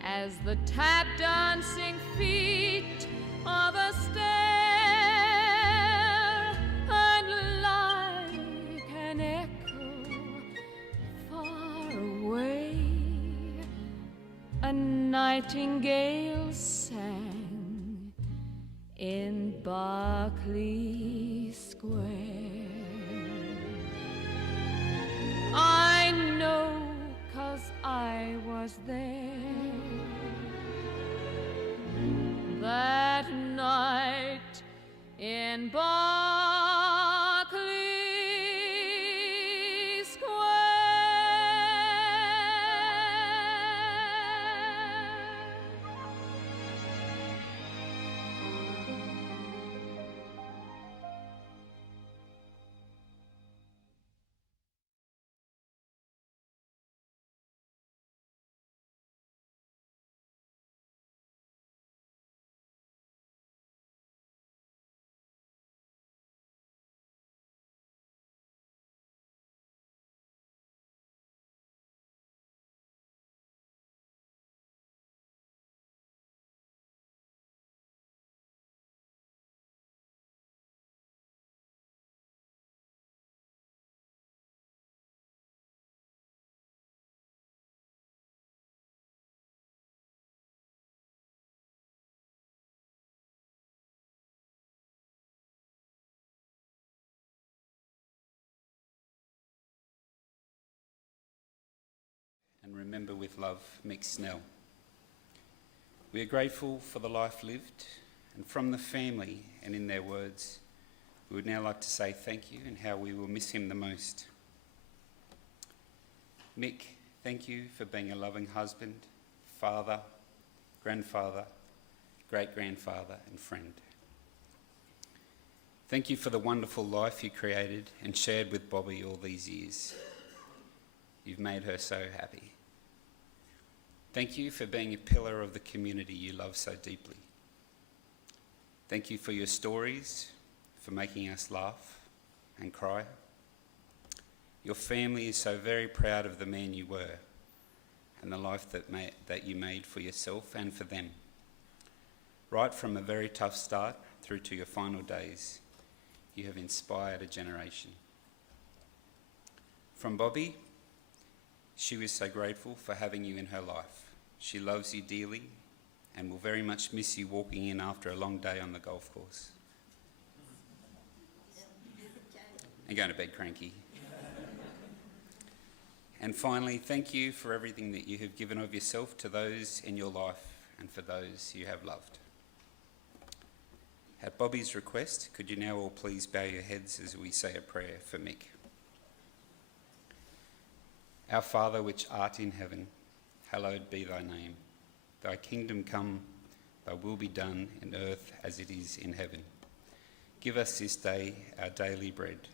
as the tap dancing feet of a stair, and like an echo far away, a nightingale sang in Berkeley Square. I know, 'cause I was there that night in Berkeley Square. And remember with love, Mick Snell. We are grateful for the life lived, and from the family and in their words, we would now like to say thank you and how we will miss him the most. Mick, thank you for being a loving husband, father, grandfather, great-grandfather and friend. Thank you for the wonderful life you created and shared with Bobbie all these years. You've made her so happy. Thank you for being a pillar of the community you love so deeply. Thank you for your stories, for making us laugh and cry. Your family is so very proud of the man you were and the life that you made for yourself and for them. Right from a very tough start through to your final days, you have inspired a generation. From Bobbie, she was so grateful for having you in her life. She loves you dearly and will very much miss you walking in after a long day on the golf course and going to bed cranky. And finally, thank you for everything that you have given of yourself to those in your life and for those you have loved. At Bobbie's request, could you now all please bow your heads as we say a prayer for Mick? Our Father which art in heaven, hallowed be thy name. Thy kingdom come, thy will be done in earth as it is in heaven. Give us this day our daily bread,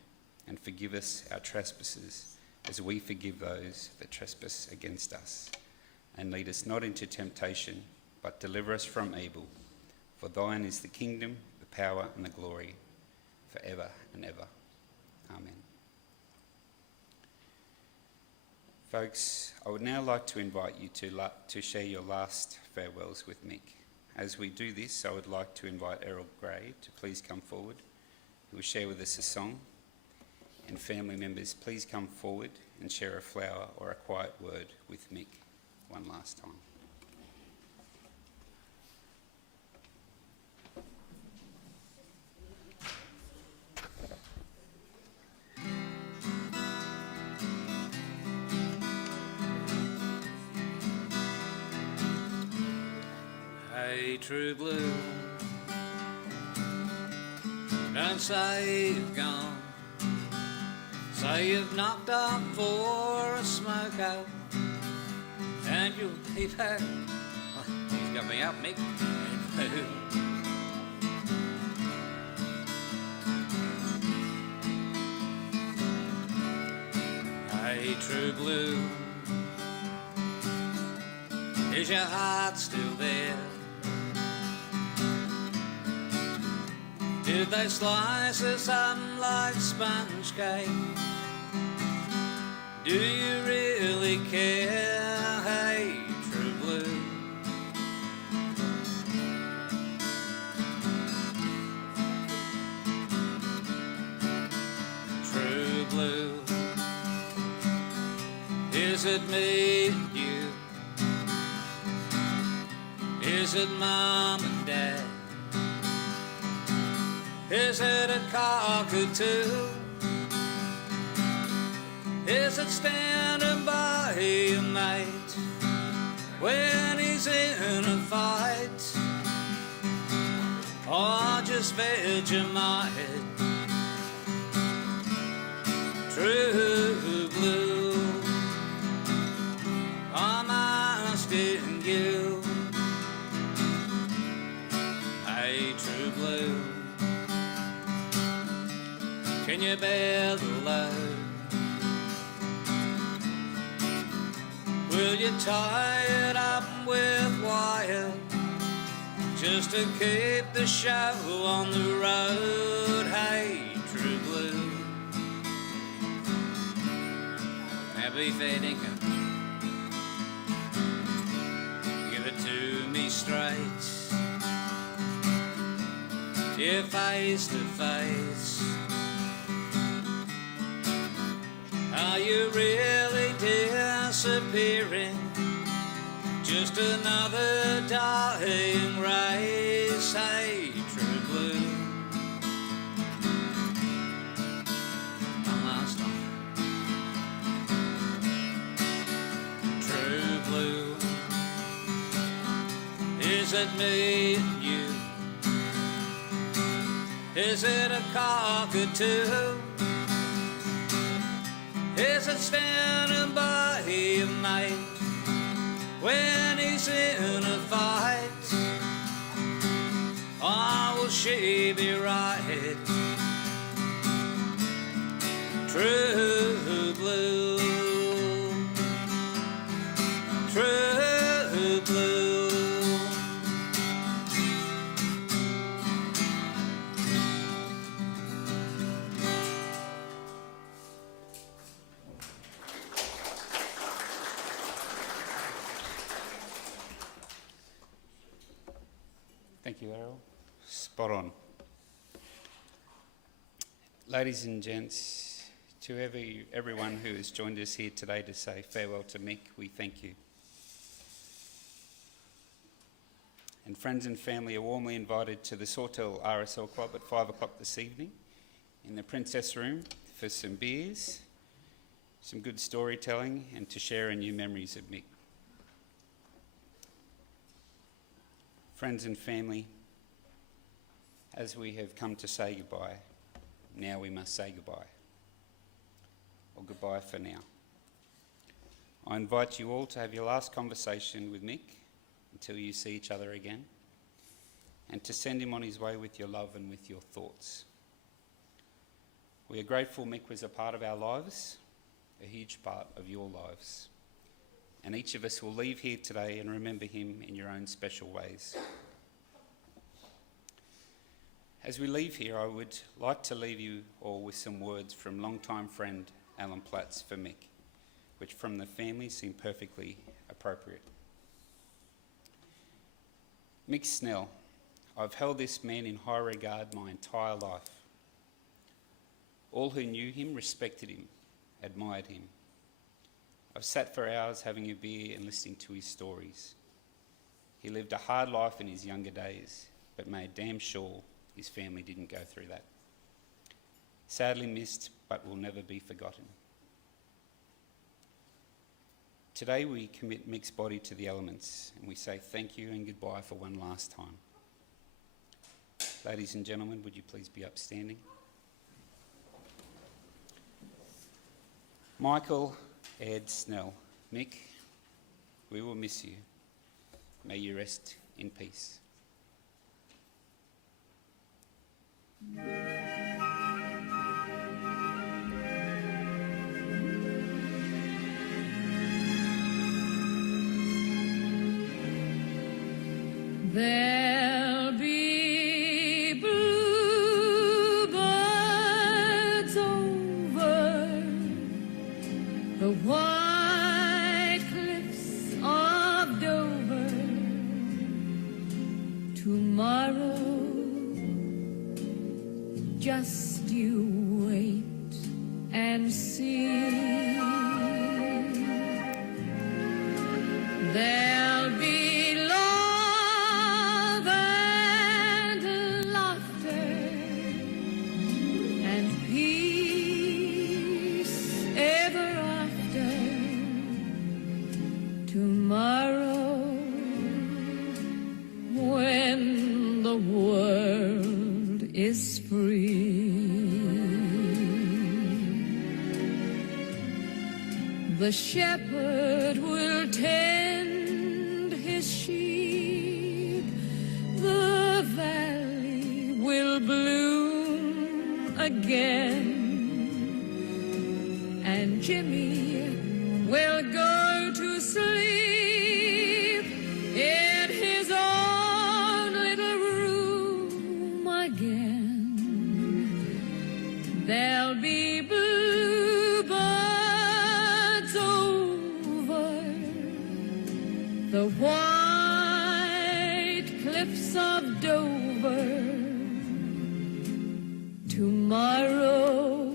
and forgive us our trespasses, as we forgive those that trespass against us. And lead us not into temptation, but deliver us from evil. For thine is the kingdom, the power and the glory, forever and ever. Amen. Folks, I would now like to invite you to share your last farewells with Mick. As we do this, I would like to invite Errol Gray to please come forward, who will share with us a song. And family members, please come forward and share a flower or a quiet word with Mick one last time. Hey, true blue, don't say you've gone. Say you've knocked up for a smoke out, and you'll be back. Oh, he's got me out, Mick. Hey, true blue, is your heart still there? Did they slice us up like sponge cake? Do you really care? Hey, true blue. True blue. Is it me and you? Is it mom and dad? Is it a cockatoo? Is it standing by your mate when he's in a fight? Or just Vegemite? True blue, I'm asking you. Hey, true blue, can you bear the load? Will you tie it up with wire just to keep the show on the road? Hey, true blue, now be fair dinkum, give it to me straight, yeah, face to face. Are you really disappearing? Just another dying race. Hey, true blue, one last time. True blue, is it me and you? Is it a cockatoo? Is it standing by your mate when he's in a fight? Or will she be right? True blue, true blue. Thank you, Errol. Spot on. Ladies and gents, to everyone who has joined us here today to say farewell to Mick, we thank you. And friends and family are warmly invited to the Sawtell RSL Club at 5 o'clock this evening in the Princess Room for some beers, some good storytelling, and to share in new memories of Mick. Friends and family, As we have come to say goodbye, now we must say goodbye. Or goodbye for now. I invite you all to have your last conversation with Mick until you see each other again, and to send him on his way with your love and with your thoughts. We are grateful Mick was a part of our lives, a huge part of your lives, and each of us will leave here today and remember him in your own special ways. As we leave here, I would like to leave you all with some words from longtime friend Alan Platts for Mick, which from the family seem perfectly appropriate. Mick Snell, I've held this man in high regard my entire life. All who knew him respected him, admired him. I've sat for hours having a beer and listening to his stories. He lived a hard life in his younger days, but made damn sure his family didn't go through that. Sadly missed, but will never be forgotten. Today we commit Mick's body to the elements, and we say thank you and goodbye for one last time. Ladies and gentlemen, would you please be upstanding? Michael Ed Snell. Mick, we will miss you. May you rest in peace. There'll be bluebirds over the white cliffs of Dover tomorrow. Just you wait and see. There'll be love and laughter and peace ever after tomorrow, when the world is free. The shepherd will tend his sheep, the valley will bloom again, and Jimmy will go to sleep in his own little room again. There'll be bluebirds over the white cliffs of Dover tomorrow.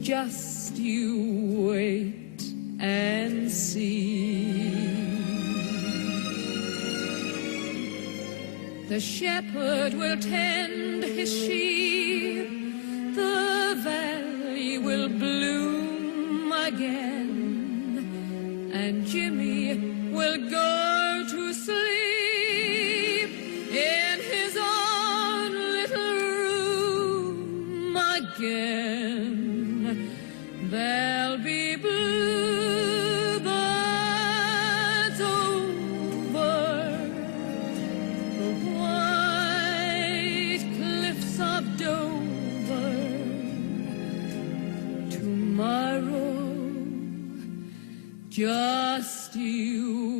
Just you wait and see. The shepherd will tend his sheep, the valley will bloom again, and Jimmy will go to sleep in his own little room again. There'll be bluebirds over the white cliffs of Dover tomorrow. Just you